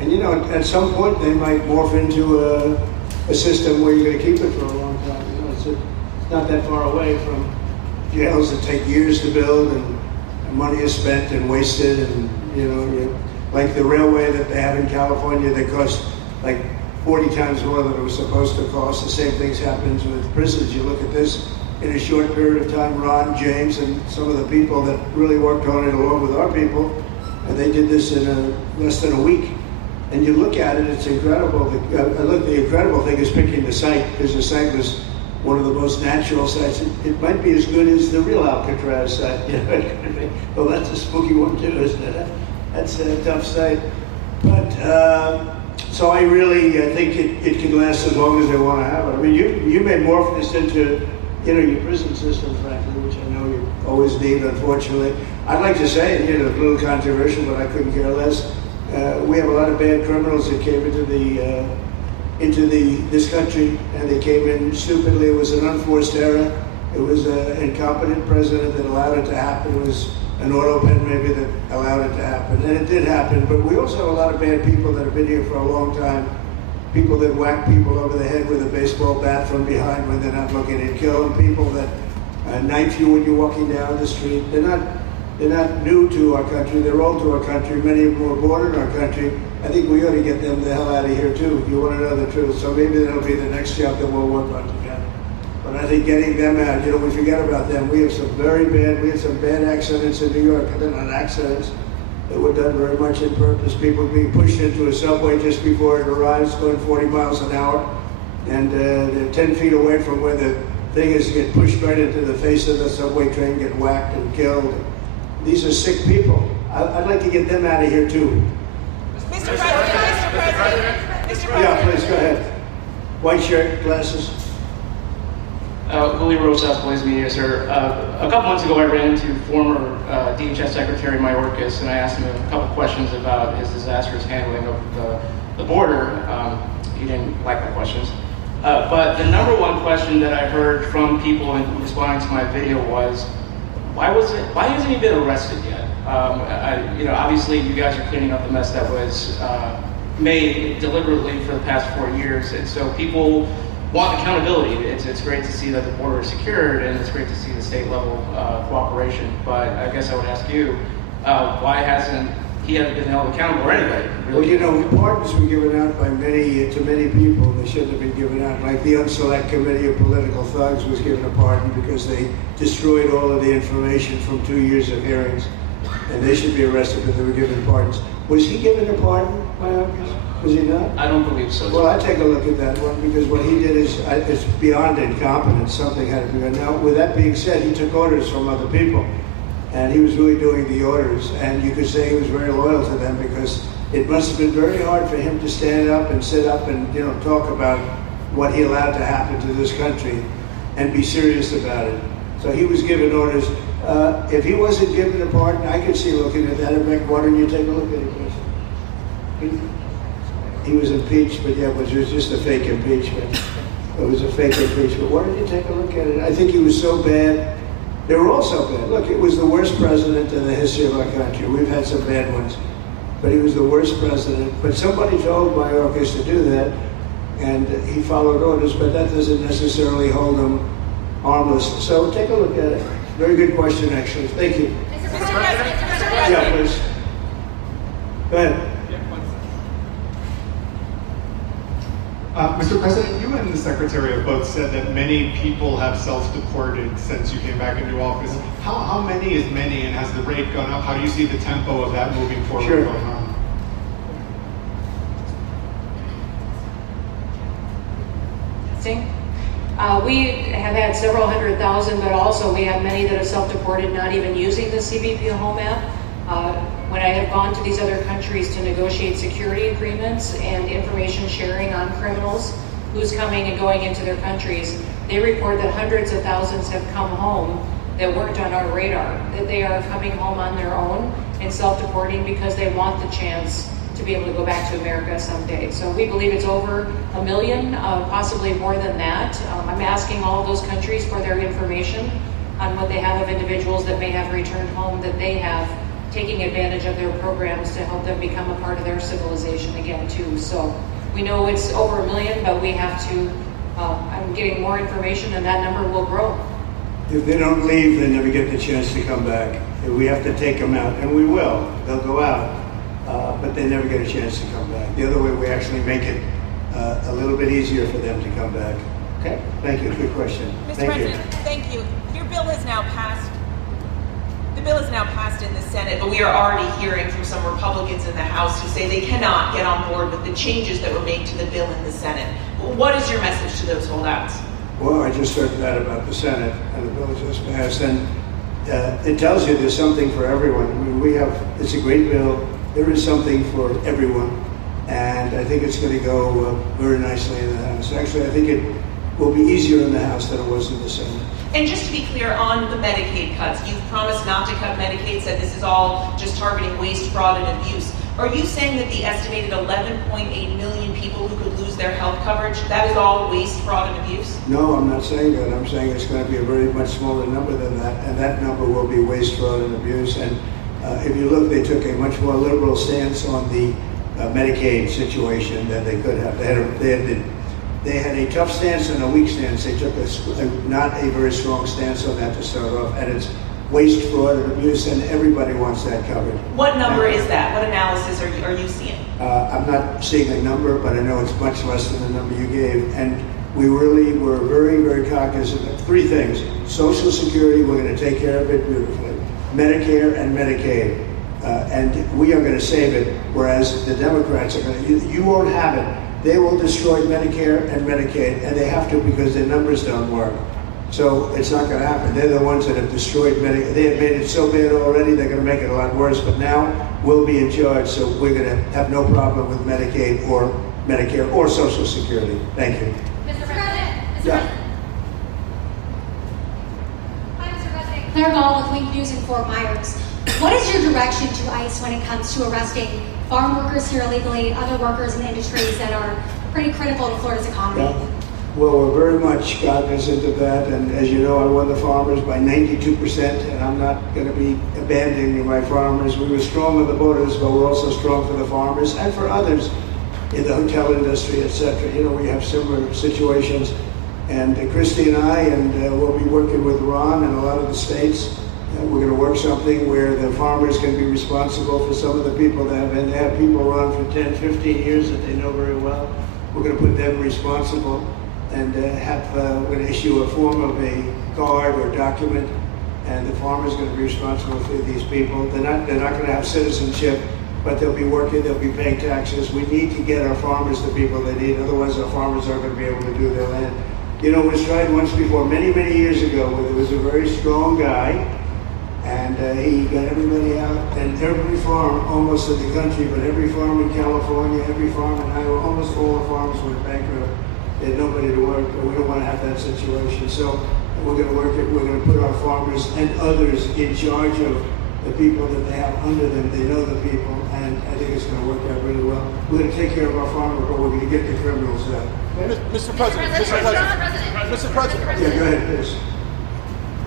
And you know, at some point they might morph into a system where you're going to keep it for a long time. You know, it's not that far away from jails that take years to build and money is spent and wasted, and you know, like the railway that they have in California that costs like 40 times more than it was supposed to cost. The same things happens with prisons. You look at this in a short period of time, Ron, James, and some of the people that really worked on it along with our people, and they did this in less than a week. And you look at it, it's incredible. The incredible thing is picking the site, because the site was one of the most natural sites. It might be as good as the real Alcatraz site. You know? Well, that's a spooky one too, isn't it? That's a tough site. But so I really think it can last as long as they want to have it. I mean, you may morph this into, you know, your prison system, frankly, which I know you always need, unfortunately. I'd like to say, you know, a little controversial, but I couldn't care less. We have a lot of bad criminals that came into this country, and they came in stupidly. It was an unforced error. It was an incompetent president that allowed it to happen. It was an auto pen maybe that allowed it to happen, and it did happen. But we also have a lot of bad people that have been here for a long time. People that whack people over the head with a baseball bat from behind when they're not looking, and kill them. People that knife you when you're walking down the street. They're not new to our country. They're old to our country. Many of them were born in our country. I think we ought to get them the hell out of here too. You want to know the truth. So maybe that'll be the next job that we'll work on together. But I think getting them out, you know, we forget about them. We had some bad accidents in New York. They're not accidents. They were done very much in purpose. People being pushed into a subway just before it arrives, going 40 miles an hour. and they're 10 feet away from where the thing is, get pushed right into the face of the subway train, get whacked and killed. These are sick people. I'd like to get them out of here too. Mr. President. Yeah, please, go ahead. White shirt, glasses. Willie Rosas, Blaze Media, sir. A couple months ago, I ran into former DHS Secretary Mayorkas, and I asked him a couple questions about his disastrous handling of the border. He didn't like my questions. But the number one question that I heard from people in responding to my video was, why hasn't he been arrested yet? Obviously you guys are cleaning up the mess that was made deliberately for the past 4 years, and so people want accountability. It's great to see that the border is secured, and it's great to see the state level cooperation. But I guess I would ask you, why hasn't he been held accountable anyway? Really? Well, pardons were given out by to many people. They shouldn't have been given out. Like the Unselect Committee of Political Thugs was given a pardon because they destroyed all of the information from 2 years of hearings, and they should be arrested, but they were given pardons. Was he given a pardon, Mayorkas? Was he not? I don't believe so. Well, I take a look at that one because what he did is beyond incompetence. Something had to be done. Now, with that being said, he took orders from other people, and he was really doing the orders. And you could say he was very loyal to them because it must have been very hard for him to stand up and sit up and talk about what he allowed to happen to this country and be serious about it. So he was given orders. If he wasn't given a pardon, I could see looking at that. Why don't you take a look at it, please? He was impeached, but yeah, it was just a fake impeachment. It was a fake impeachment. Why don't you take a look at it? I think he was so bad. They were all so bad. Look, it was the worst president in the history of our country. We've had some bad ones, but he was the worst president. But somebody told Mayorkas to do that, and he followed orders, but that doesn't necessarily hold him harmless. So take a look at it. Very good question, actually. Thank you. Mr. President. Yeah, please. Go ahead. Mr. President, you and the Secretary have both said that many people have self-deported since you came back into office. How many is many, and has the rate gone up? How do you see the tempo of that moving forward Sure. going on? We have had several 100,000, but also we have many that have self-deported, not even using the CBP Home app. When I have gone to these other countries to negotiate security agreements and information sharing on criminals, who's coming and going into their countries, they report that hundreds of thousands have come home that weren't on our radar, that they are coming home on their own and self-deporting because they want the chance to be able to go back to America someday. So we believe it's over 1 million, possibly more than that. I'm asking all of those countries for their information on what they have of individuals that may have returned home, that they have taking advantage of their programs to help them become a part of their civilization again too. So we know it's over 1 million, but we have to, I'm getting more information and that number will grow. If they don't leave, they never get the chance to come back. We have to take them out, and we will. They'll go out, but they never get a chance to come back. The other way, we actually make it a little bit easier for them to come back. Okay, thank you. Good question. Mr. President, thank you. Your bill has now passed. The bill is now passed in the Senate, but we are already hearing from some Republicans in the House who say they cannot get on board with the changes that were made to the bill in the Senate. What is your message to those holdouts? Well, I just heard that about the Senate, and the bill just passed, and it tells you there's something for everyone. I mean, it's a great bill. There is something for everyone, and I think it's going to go very nicely in the House. Actually, I think it will be easier in the House than it was in the Senate. And just to be clear, on the Medicaid cuts, you've promised not to cut Medicaid, said this is all just targeting waste, fraud, and abuse. Are you saying that the estimated 11.8 million people who could lose their health coverage, that is all waste, fraud, and abuse? No, I'm not saying that. I'm saying it's going to be a very much smaller number than that, and that number will be waste, fraud, and abuse. And if you look, they took a much more liberal stance on the Medicaid situation than they could have. They had a tough stance and a weak stance. They took not a very strong stance on that to start off, and it's waste, fraud, and abuse, and everybody wants that covered. What number is that? What analysis are you seeing? I'm not seeing a number, but I know it's much less than the number you gave. And we really were very, very cognizant of three things. Social Security, we're going to take care of it beautifully. Medicare and Medicaid. And we are going to save it, whereas the Democrats are going to, you won't have it they will destroy Medicare and Medicaid, and they have to because their numbers don't work. So it's not going to happen. They're the ones that have destroyed Medicare. They have made it so bad already, they're going to make it a lot worse. But now we'll be in charge, so we're going to have no problem with Medicaid or Medicare or Social Security. Thank you. Mr. President. Yeah. Hi, Mr. President. Claire Gall with Wink News in Fort Myers. What is your direction to ICE when it comes to arresting farm workers here illegally, other workers in industries that are pretty critical to Florida's economy? Yeah. Well, we're very much cognizant of that, and as you know, I won the farmers by 92%, and I'm not going to be abandoning my farmers. We were strong on the borders, but we're also strong for the farmers and for others in the hotel industry, etc. You know, we have similar situations, and Christy and I, and we'll be working with Ron and a lot of the states. We're going to work something where the farmers can be responsible for some of the people that have been. They have people around for 10, 15 years that they know very well. We're going to put them responsible. And we're going to issue a form of a card or document, and the farmer's going to be responsible for these people. They're not going to have citizenship, but they'll be working, they'll be paying taxes. We need to get our farmers the people they need, otherwise our farmers aren't going to be able to do their land. You know, it was tried once before, many, many years ago, where there was a very strong guy, and he got everybody out, and every farm almost in the country, but every farm in California, every farm in Iowa, almost all the farms went bankrupt. They had nobody to work, and we don't want to have that situation. So we're going to work it. We're going to put our farmers and others in charge of the people that they have under them. They know the people, and I think it's going to work out really well. We're going to take care of our farmers, but we're going to get the criminals out. Mr. President. Mr. President. Yeah, go ahead, please.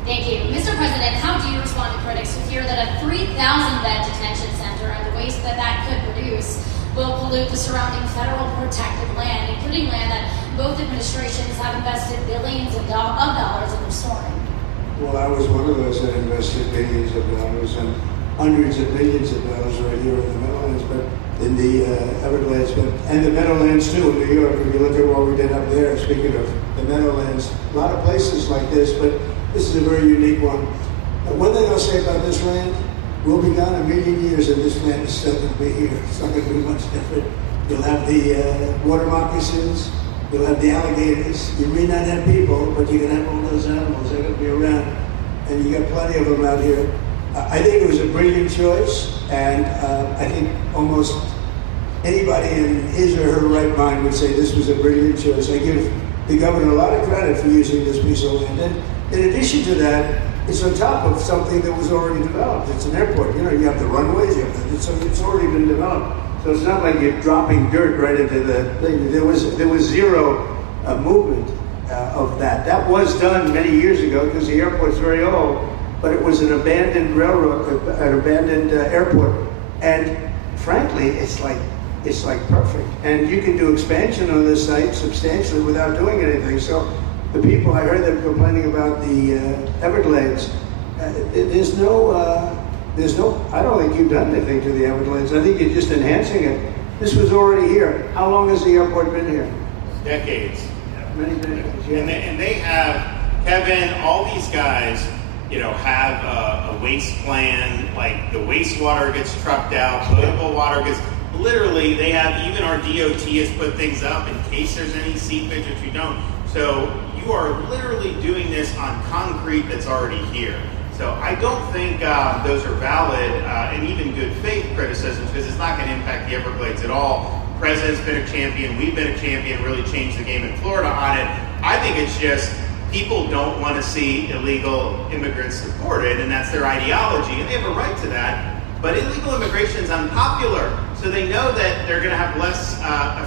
Thank you. Mr. President, how do you respond to critics who fear that a 3,000-bed detention center and the waste that could produce will pollute the surrounding federal protected land, including land that both administrations have invested billions of dollars in restoring? Well, I was one of those that invested billions of dollars and hundreds of millions of dollars right here in the Meadowlands, but in the Everglades, and the Meadowlands too in New York. If you look at what we did up there, speaking of the Meadowlands, a lot of places like this, but this is a very unique one. One thing I'll say about this land, we'll be gone a million years and this land is still going to be here. It's not going to be much different. You'll have the water moccasins, you'll have the alligators. You may not have people, but you're going to have all those animals. They're going to be around, and you got plenty of them out here. I think it was a brilliant choice, and I think almost anybody in his or her right mind would say this was a brilliant choice. I give the governor a lot of credit for using this piece of land. And in addition to that, it's on top of something that was already developed. It's an airport. You know, you have the runways, it's already been developed. So it's not like you're dropping dirt right into the thing. There was zero movement of that. That was done many years ago because the airport's very old, but it was an abandoned railroad, an abandoned airport. And frankly, it's like perfect. And you can do expansion on this site substantially without doing anything. So the people, I heard them complaining about the Everglades. There's no, I don't think you've done anything to the Everglades. I think you're just enhancing it. This was already here. How long has the airport been here? Decades. Many decades, yeah. And they have, Kevin, all these guys, you know, have a waste plan, like the wastewater gets trucked out, potable water gets, literally, they have, even our DOT has put things up in case there's any seepage, which we don't. So you are literally doing this on concrete that's already here. So I don't think those are valid and even good faith criticisms, because it's not going to impact the Everglades at all. The president's been a champion, we've been a champion, really changed the game in Florida on it. I think it's just people don't want to see illegal immigrants deported, and that's their ideology, and they have a right to that. But illegal immigration is unpopular, so they know that they're going to have less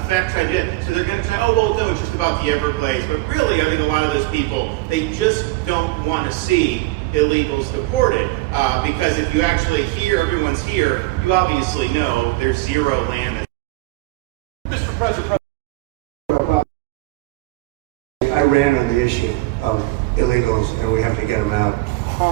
effect. So they're going to say, oh, well, no, it's just about the Everglades. But really, I think a lot of those people, they just don't want to see illegals deported. Because if you actually hear everyone's here, you obviously know there's zero land. Mr. President. I ran on the issue of illegals, and we have to get them out.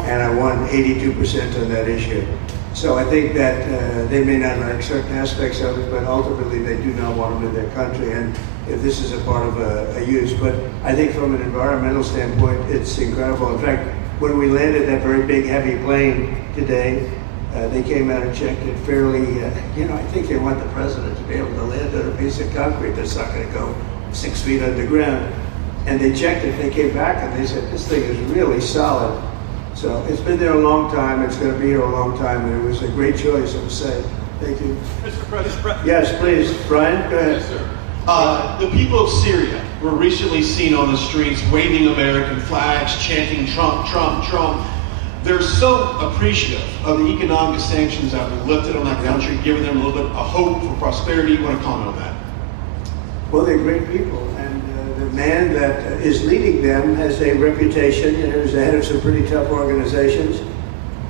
And I won 82% on that issue. So I think that they may not like certain aspects of it, but ultimately they do not want them in their country. And if this is a part of a use, but I think from an environmental standpoint, it's incredible. In fact, when we landed that very big, heavy plane today, They came out and checked it fairly. I think they want the president to be able to land on a piece of concrete that's not going to go 6 feet underground. And they checked it. They came back and they said, this thing is really solid. So it's been there a long time. It's going to be here a long time. And it was a great choice, I would say. Thank you. Mr. President. Yes, please. Brian, go ahead. Yes, sir. The people of Syria were recently seen on the streets waving American flags, chanting Trump, Trump, Trump. They're so appreciative of the economic sanctions that were lifted on that country, giving them a little bit of hope for prosperity. You want to comment on that? Well, they're great people. And the man that is leading them has a reputation. He's the head of some pretty tough organizations.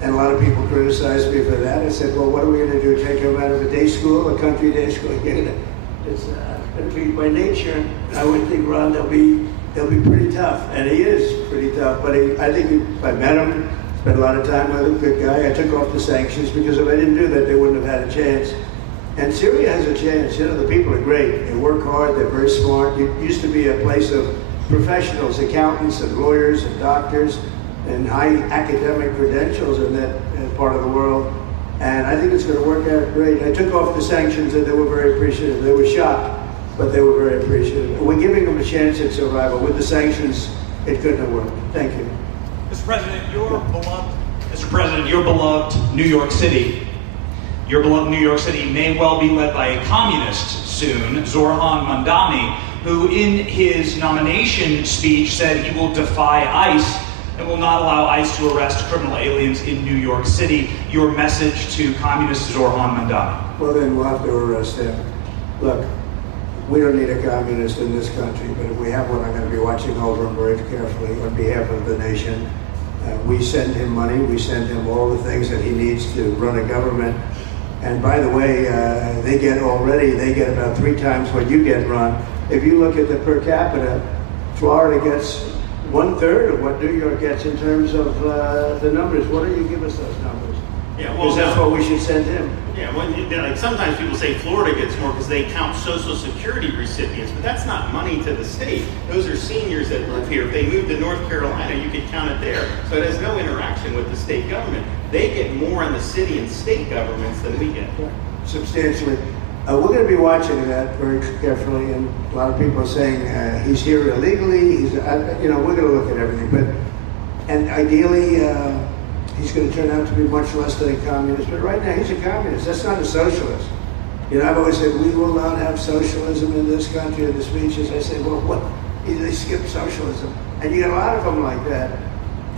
And a lot of people criticized me for that. I said, well, what are we going to do? Take him out of a day school, a country day school? It's going to be by nature. I would think, Ron, they'll be pretty tough. And he is pretty tough. But I think if I met him, spent a lot of time with him, good guy. I took off the sanctions because if I didn't do that, they wouldn't have had a chance. And Syria has a chance. The people are great. They work hard. They're very smart. It used to be a place of professionals, accountants and lawyers and doctors and high academic credentials in that part of the world. And I think it's going to work out great. I took off the sanctions and they were very appreciative. They were shocked, but they were very appreciative. And we're giving them a chance at survival. With the sanctions, it couldn't have worked. Thank you. Mr. President, your beloved New York City, may well be led by a communist soon, Zoran Mandani, who in his nomination speech said he will defy ICE and will not allow ICE to arrest criminal aliens in New York City. Your message to communist Zoran Mandani? Well, then we'll have to arrest him. Look, we don't need a communist in this country, but if we have one, I'm going to be watching over him very carefully on behalf of the nation. We send him money. We send him all the things that he needs to run a government. And by the way, they get about 3 times what you get, Ron. If you look at the per capita, Florida gets 1/3 of what New York gets in terms of the numbers. Why don't you give us those numbers? Yeah, because that's what we should send him. Yeah, sometimes people say Florida gets more because they count Social Security recipients, but that's not money to the state. Those are seniors that live here. If they move to North Carolina, you could count it there. So it has no interaction with the state government. They get more in the city and state governments than we get. Substantially. We're going to be watching that very carefully, and a lot of people are saying he's here illegally. We're going to look at everything, and ideally, he's going to turn out to be much less than a communist. But right now, he's a communist. That's not a socialist. I've always said we will not have socialism in this country. In the speeches, I say, well, what? They skip socialism, and you get a lot of them like that.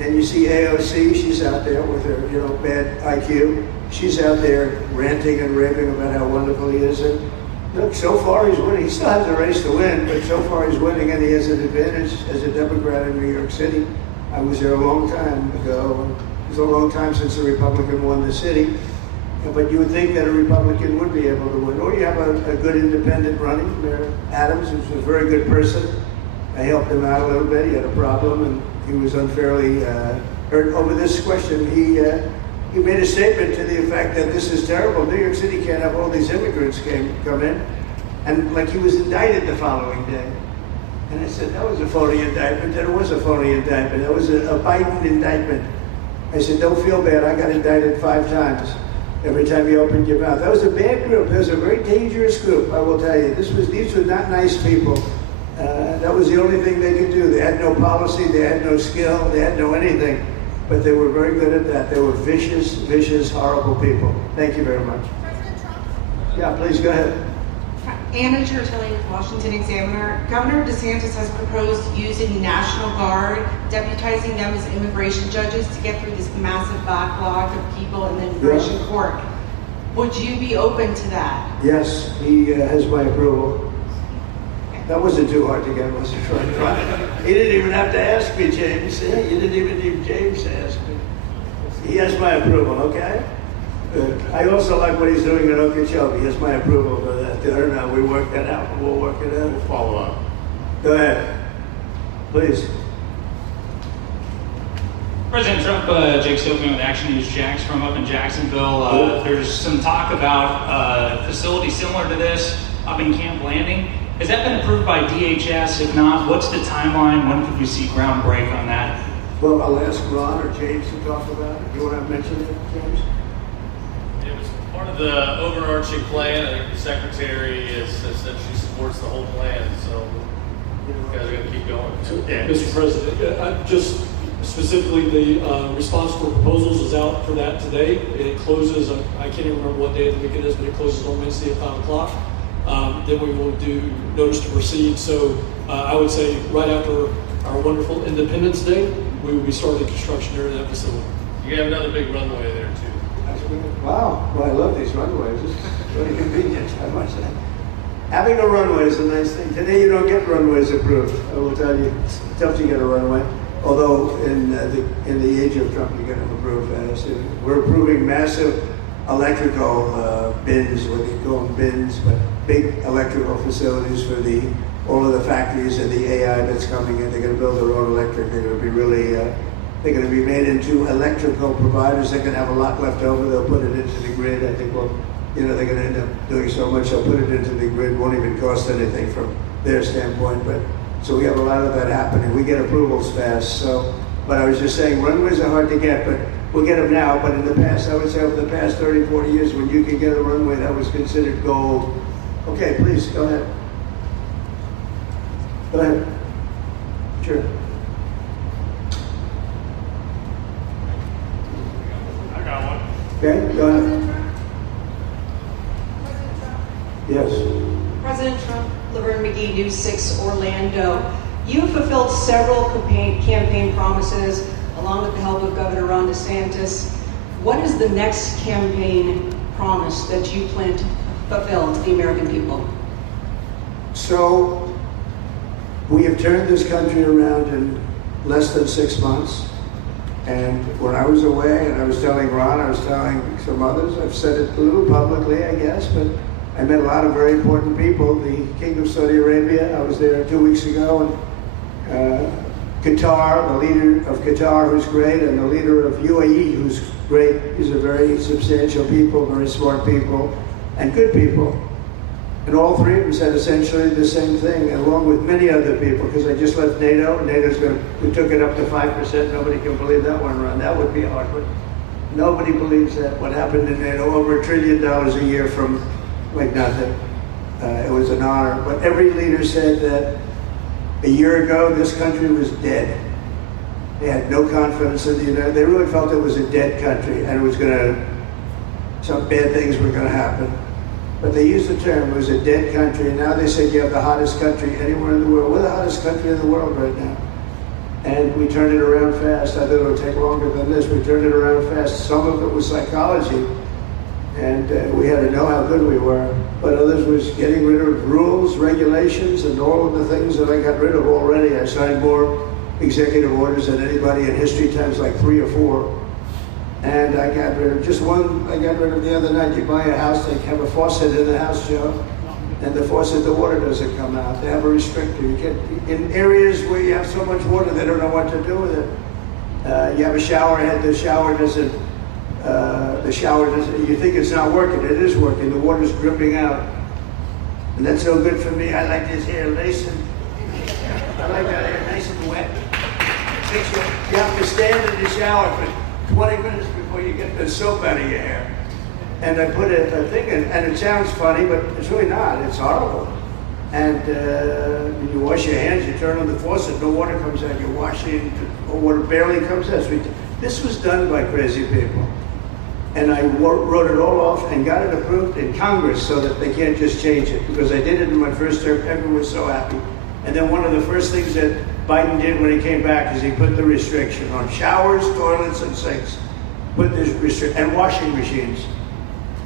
And you see AOC, she's out there with her, bad IQ. She's out there ranting and raving about how wonderful he is. And look, so far he's winning. He still has a race to win, but so far he's winning, and he has an advantage as a Democrat in New York City. I was there a long time ago. It was a long time since a Republican won the city. But you would think that a Republican would be able to win. Or you have a good independent running, Mayor Adams, who's a very good person. I helped him out a little bit. He had a problem, and he was unfairly hurt over this question. He made a statement to the effect that this is terrible. New York City can't have all these immigrants come in. And like he was indicted the following day. And I said, that was a phony indictment. That was a phony indictment. That was a Biden indictment. I said, don't feel bad. I got indicted 5 times every time you opened your mouth. That was a bad group. It was a very dangerous group, I will tell you. These were not nice people. That was the only thing they could do. They had no policy. They had no skill. They had no anything. But they were very good at that. They were vicious, horrible people. Thank you very much. President Trump? Yeah, please go ahead. Anna Chertelli with Washington Examiner. Governor DeSantis has proposed using National Guard, deputizing them as immigration judges to get through this massive backlog of people in the immigration court. Would you be open to that? Yes, he has my approval. That wasn't too hard to get, was it? He didn't even have to ask me, James. You didn't even need James to ask me. He has my approval, okay? I also like what he's doing in Okeechobee. He has my approval for that. We work that out. We'll work it out. We'll follow up. Go ahead. Please. President Trump, Jake Stokeman with Action News Jax from up in Jacksonville. There's some talk about a facility similar to this up in Camp Landing. Has that been approved by DHS? If not, what's the timeline? When could we see ground break on that? Well, I'll ask Ron or James to talk about it. You want to mention it, James? Part of the overarching plan, I think the secretary has said she supports the whole plan, so you guys are going to keep going. Yeah. Mr. President, just specifically the response for proposals is out for that today. It closes, I can't even remember what day of the week it is, but it closes on Wednesday at 5 o'clock. Then we will do notice to proceed. So I would say right after our wonderful Independence Day, we will be starting construction there in that facility. You have another big runway there too. Wow, well, I love these runways. It's really convenient, I must say. Having a runway is a nice thing. Today you don't get runways approved. I will tell you, it's tough to get a runway. Although in the age of Trump, you get them approved fast. We're approving massive electrical bins, what they call them bins, but big electrical facilities for all of the factories and the AI that's coming in. They're going to build their own electric. They're going to be really, they're going to be made into electrical providers. They're going to have a lot left over. They'll put it into the grid. I think, well, they're going to end up doing so much. They'll put it into the grid. Won't even cost anything from their standpoint. But so we have a lot of that happening. We get approvals fast. So, but I was just saying, runways are hard to get, but we'll get them now. But in the past, I would say over the past 30, 40 years, when you could get a runway, that was considered gold. Okay, please, go ahead. Go ahead. Sure. I got one. Okay, go ahead. Yes. President Trump, Laverne McGee, News 6 Orlando. You have fulfilled several campaign promises along with the help of Governor Ron DeSantis. What is the next campaign promise that you plan to fulfill to the American people? So, we have turned this country around in less than 6 months. And when I was away, and I was telling Ron, I was telling some others, I've said it a little publicly, I guess, but I met a lot of very important people. The King of Saudi Arabia, I was there 2 weeks ago, and Qatar, the leader of Qatar, who's great, and the leader of UAE, who's great. These are very substantial people, very smart people, and good people. And all three of them said essentially the same thing, along with many other people, because I just left NATO. NATO's we took it up to 5%. Nobody can believe that one run. That would be awkward. Nobody believes that. What happened in NATO, over $1 trillion a year from like nothing. It was an honor. But every leader said that a year ago, this country was dead. They had no confidence in the United States. They really felt it was a dead country and it was some bad things were going to happen. But they used the term, it was a dead country, and now they said you have the hottest country anywhere in the world. We're the hottest country in the world right now. And we turned it around fast. I thought it would take longer than this. We turned it around fast. Some of it was psychology, and we had to know how good we were. But others was getting rid of rules, regulations, and all of the things that I got rid of already. I signed more executive orders than anybody in history, times like 3 or 4. And I got rid of just one. I got rid of the other night. You buy a house, they have a faucet in the house, Joe, and the faucet, the water doesn't come out. They have a restrictor. You get in areas where you have so much water, they don't know what to do with it. You have a shower head, the shower doesn't. You think it's not working. It is working. The water's dripping out, and that's so good for me. I like this hair lacing. I like that hair nice and wet. You have to stand in the shower for 20 minutes before you get the soap out of your hair. And I put a thing in, and it sounds funny, but it's really not. It's horrible. And when you wash your hands, you turn on the faucet, no water comes out. You're washing, water barely comes out. This was done by crazy people. And I wrote it all off and got it approved in Congress so that they can't just change it. Because I did it in my first term, everyone was so happy. And then one of the first things that Biden did when he came back is he put the restriction on showers, toilets, and sinks. Put this restriction, and washing machines.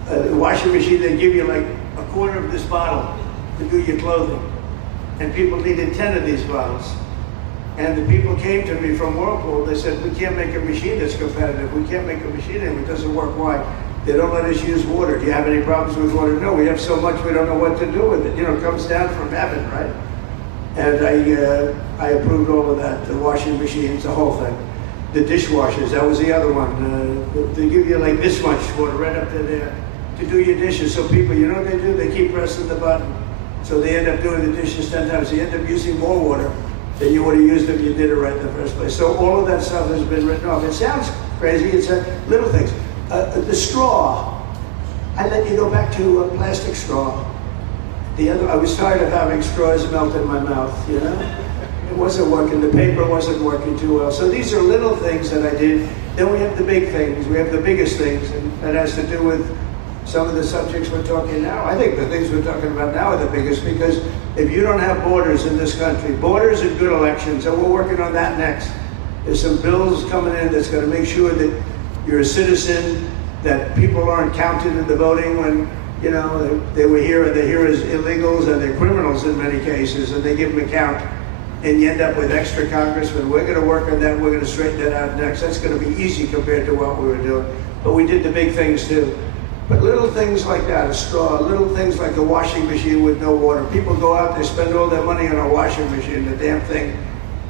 The washing machine, they give you like a quarter of this bottle to do your clothing. And people needed 10 of these bottles. And the people came to me from Whirlpool, they said, we can't make a machine that's competitive. We can't make a machine and it doesn't work. Why? They don't let us use water. Do you have any problems with water? No, we have so much we don't know what to do with it. You know, it comes down from heaven, right? And I approved all of that, the washing machines, the whole thing. The dishwashers, that was the other one. They give you like this much water right up to there to do your dishes. So people, you know what they do? They keep pressing the button. So they end up doing the dishes 10 times. They end up using more water than you would have used if you did it right in the first place. So all of that stuff has been written off. It sounds crazy, it's little things. The straw. I let you go back to a plastic straw. I was tired of having straws melt in my mouth, you know? It wasn't working, the paper wasn't working too well. So these are little things that I did. Then we have the big things, we have the biggest things, and that has to do with some of the subjects we're talking now. I think the things we're talking about now are the biggest, because if you don't have borders in this country, borders and good elections, and we're working on that next. There's some bills coming in that's going to make sure that you're a citizen, that people aren't counted in the voting when, you know, they were here and they're here as illegals and they're criminals in many cases, and they give them a count. And you end up with extra congressmen. We're going to work on that. We're going to straighten that out next. That's going to be easy compared to what we were doing. But we did the big things too. But little things like that, a straw, little things like a washing machine with no water. People go out, they spend all their money on a washing machine. The damn thing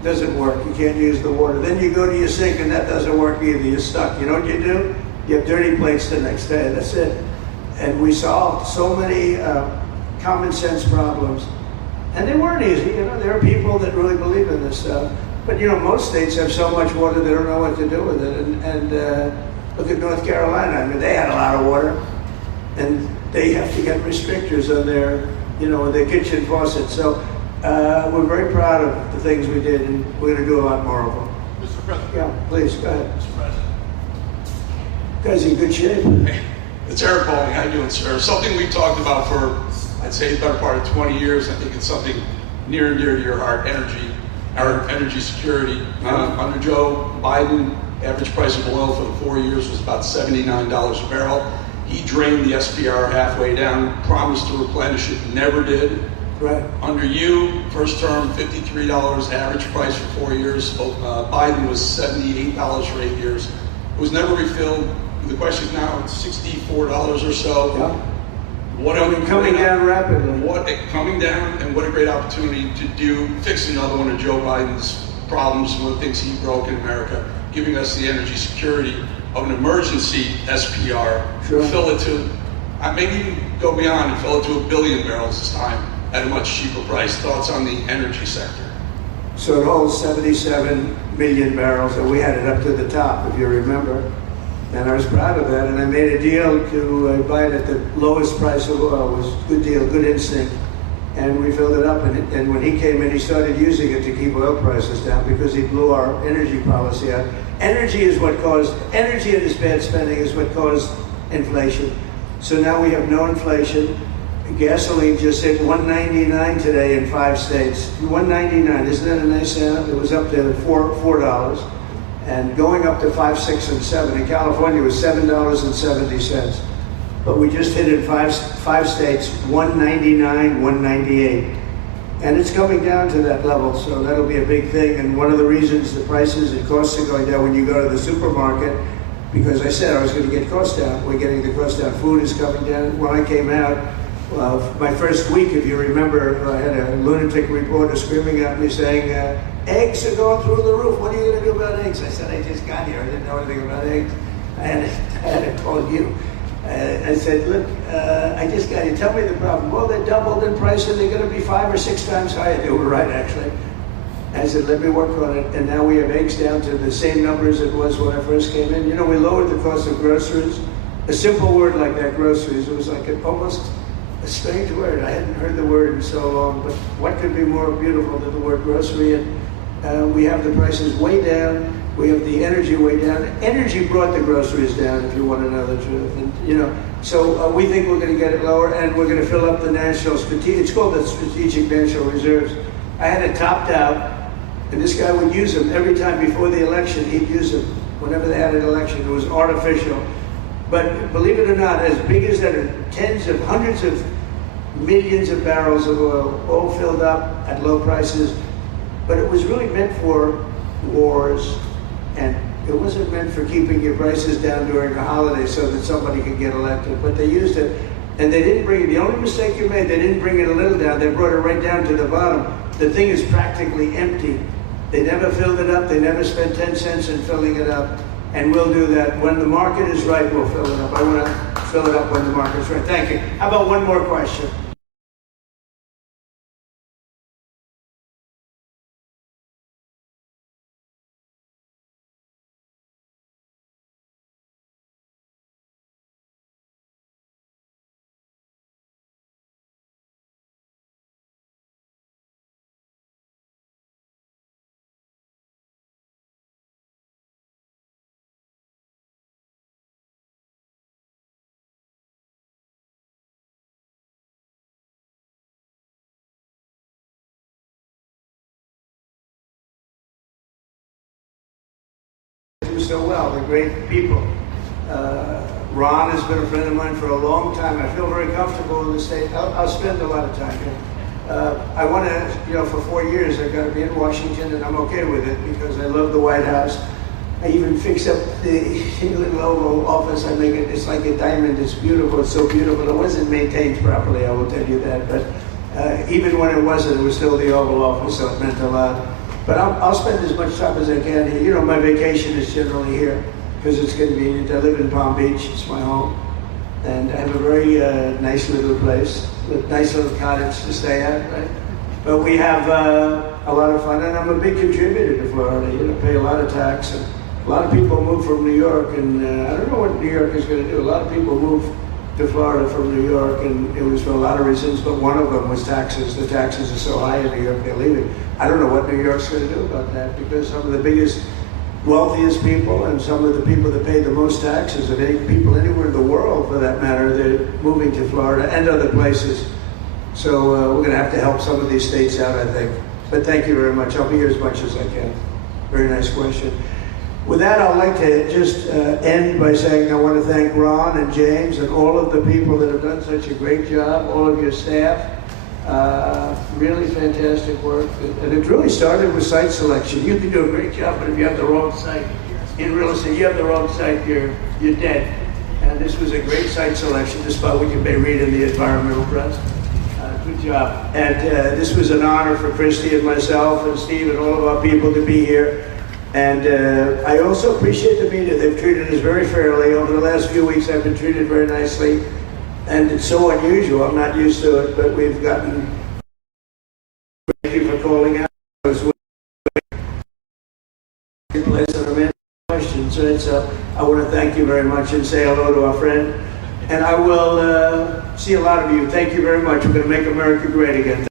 doesn't work. You can't use the water. Then you go to your sink and that doesn't work either. You're stuck. You know what you do? You have dirty plates the next day. That's it. And we solved so many common sense problems. And they weren't easy, you know. There are people that really believe in this stuff. But, you know, most states have so much water they don't know what to do with it. And look at North Carolina. I mean, they had a lot of water. And they have to get restrictors on their, you know, their kitchen faucets. So we're very proud of the things we did, and we're going to do a lot more of them. Mr. President. Yeah, please, go ahead. Mr. President. Guys in good shape. Hey, it's Eric Bowling. How you doing, sir? Something we've talked about for, I'd say, the better part of 20 years. I think it's something near and dear to your heart, energy, our energy security. Under Joe Biden, average price of oil for the 4 years was about $79 a barrel. He drained the SPR halfway down, promised to replenish it, never did. Right. Under you, first term, $53 average price for 4 years. Biden was $78 for 8 years. It was never refilled. The question now, it's $64 or so. Yeah. What coming down rapidly. Coming down, and what a great opportunity to do, fix another one of Joe Biden's problems, one of the things he broke in America, giving us the energy security of an emergency SPR, Sure. fill it to, maybe even go beyond and fill it to 1 billion barrels this time at a much cheaper price. Thoughts on the energy sector? So it holds 77 million barrels, and we had it up to the top, if you remember. And I was proud of that, and I made a deal to buy it at the lowest price of oil. It was a good deal, good instinct. And we filled it up, and when he came in, he started using it to keep oil prices down because he blew our energy policy out. Energy and this bad spending is what caused inflation. So now we have no inflation. Gasoline just hit $1.99 today in 5 states. $1.99, isn't that a nice sound? It was up to $4. And going up to 5, 6, and 7. In California, it was $7.70. But we just hit in five states, $1.99, $1.98. And it's coming down to that level, so that'll be a big thing. And one of the reasons the prices and costs are going down when you go to the supermarket, because I said I was going to get costs down. We're getting the cost down. Food is coming down. When I came out, my first week, if you remember, I had a lunatic reporter screaming at me saying, eggs are going through the roof. What are you going to do about eggs? I said, I just got here. I didn't know anything about eggs. I had to call you. I said, look, I just got here. Tell me the problem. Well, they doubled in price and they're going to be 5 or 6 times higher. They were right, actually. I said, let me work on it. And now we have eggs down to the same numbers it was when I first came in. You know, we lowered the cost of groceries. A simple word like that, groceries, it was like almost a strange word. I hadn't heard the word in so long, but what could be more beautiful than the word grocery? And we have the prices way down. We have the energy way down. Energy brought the groceries down, if you want to know the truth. And, you know, so we think we're going to get it lower, and we're going to fill up the it's called the Strategic National Reserves. I had it topped out, and this guy would use them every time before the election. He'd use them whenever they had an election. It was artificial. But believe it or not, as big as that are tens of hundreds of millions of barrels of oil, all filled up at low prices. But it was really meant for wars, and it wasn't meant for keeping your prices down during a holiday so that somebody could get elected. But they used it, and they didn't bring it. The only mistake you made, they didn't bring it a little down. They brought it right down to the bottom. The thing is practically empty. They never filled it up. They never spent 10 cents in filling it up. And we'll do that. When the market is right, we'll fill it up. I want to fill it up when the market's right. Thank you. How about one more question? do so well. They're great people. Ron has been a friend of mine for a long time. I feel very comfortable in the state. I'll spend a lot of time here. I want to, for 4 years, I've got to be in Washington, and I'm okay with it because I love the White House. I even fix up the little Oval Office. I make it, it's like a diamond. It's beautiful. It's so beautiful. It wasn't maintained properly, I will tell you that. But even when it wasn't, it was still the Oval Office, so it meant a lot. But I'll spend as much time as I can here. My vacation is generally here because it's convenient. I live in Palm Beach. It's my home. And I have a very nice little place with nice little cottage to stay at, right? But we have a lot of fun, and I'm a big contributor to Florida. Pay a lot of tax. And a lot of people move from New York, and I don't know what New York is going to do. A lot of people move to Florida from New York, and it was for a lot of reasons, but one of them was taxes. The taxes are so high in New York, they're leaving. I don't know what New York's going to do about that, because some of the biggest, wealthiest people and some of the people that pay the most taxes, and any people anywhere in the world for that matter, they're moving to Florida and other places. So we're going to have to help some of these states out, I think. But thank you very much. I'll be here as much as I can. Very nice question. With that, I'd like to just end by saying I want to thank Ron and James and all of the people that have done such a great job, all of your staff. Really fantastic work. And it really started with site selection. You can do a great job, but if you have the wrong site in real estate, you have the wrong site, you're dead. And this was a great site selection, despite what you may read in the environmental press. Good job. And this was an honor for Christy and myself and Steve and all of our people to be here. And I also appreciate the media. They've treated us very fairly. Over the last few weeks, I've been treated very nicely. And it's so unusual. I'm not used to it, but we've gotten... Thank you for calling out. I was questions. So I want to thank you very much and say hello to our friend. And I will see a lot of you. Thank you very much. We're going to make America great again.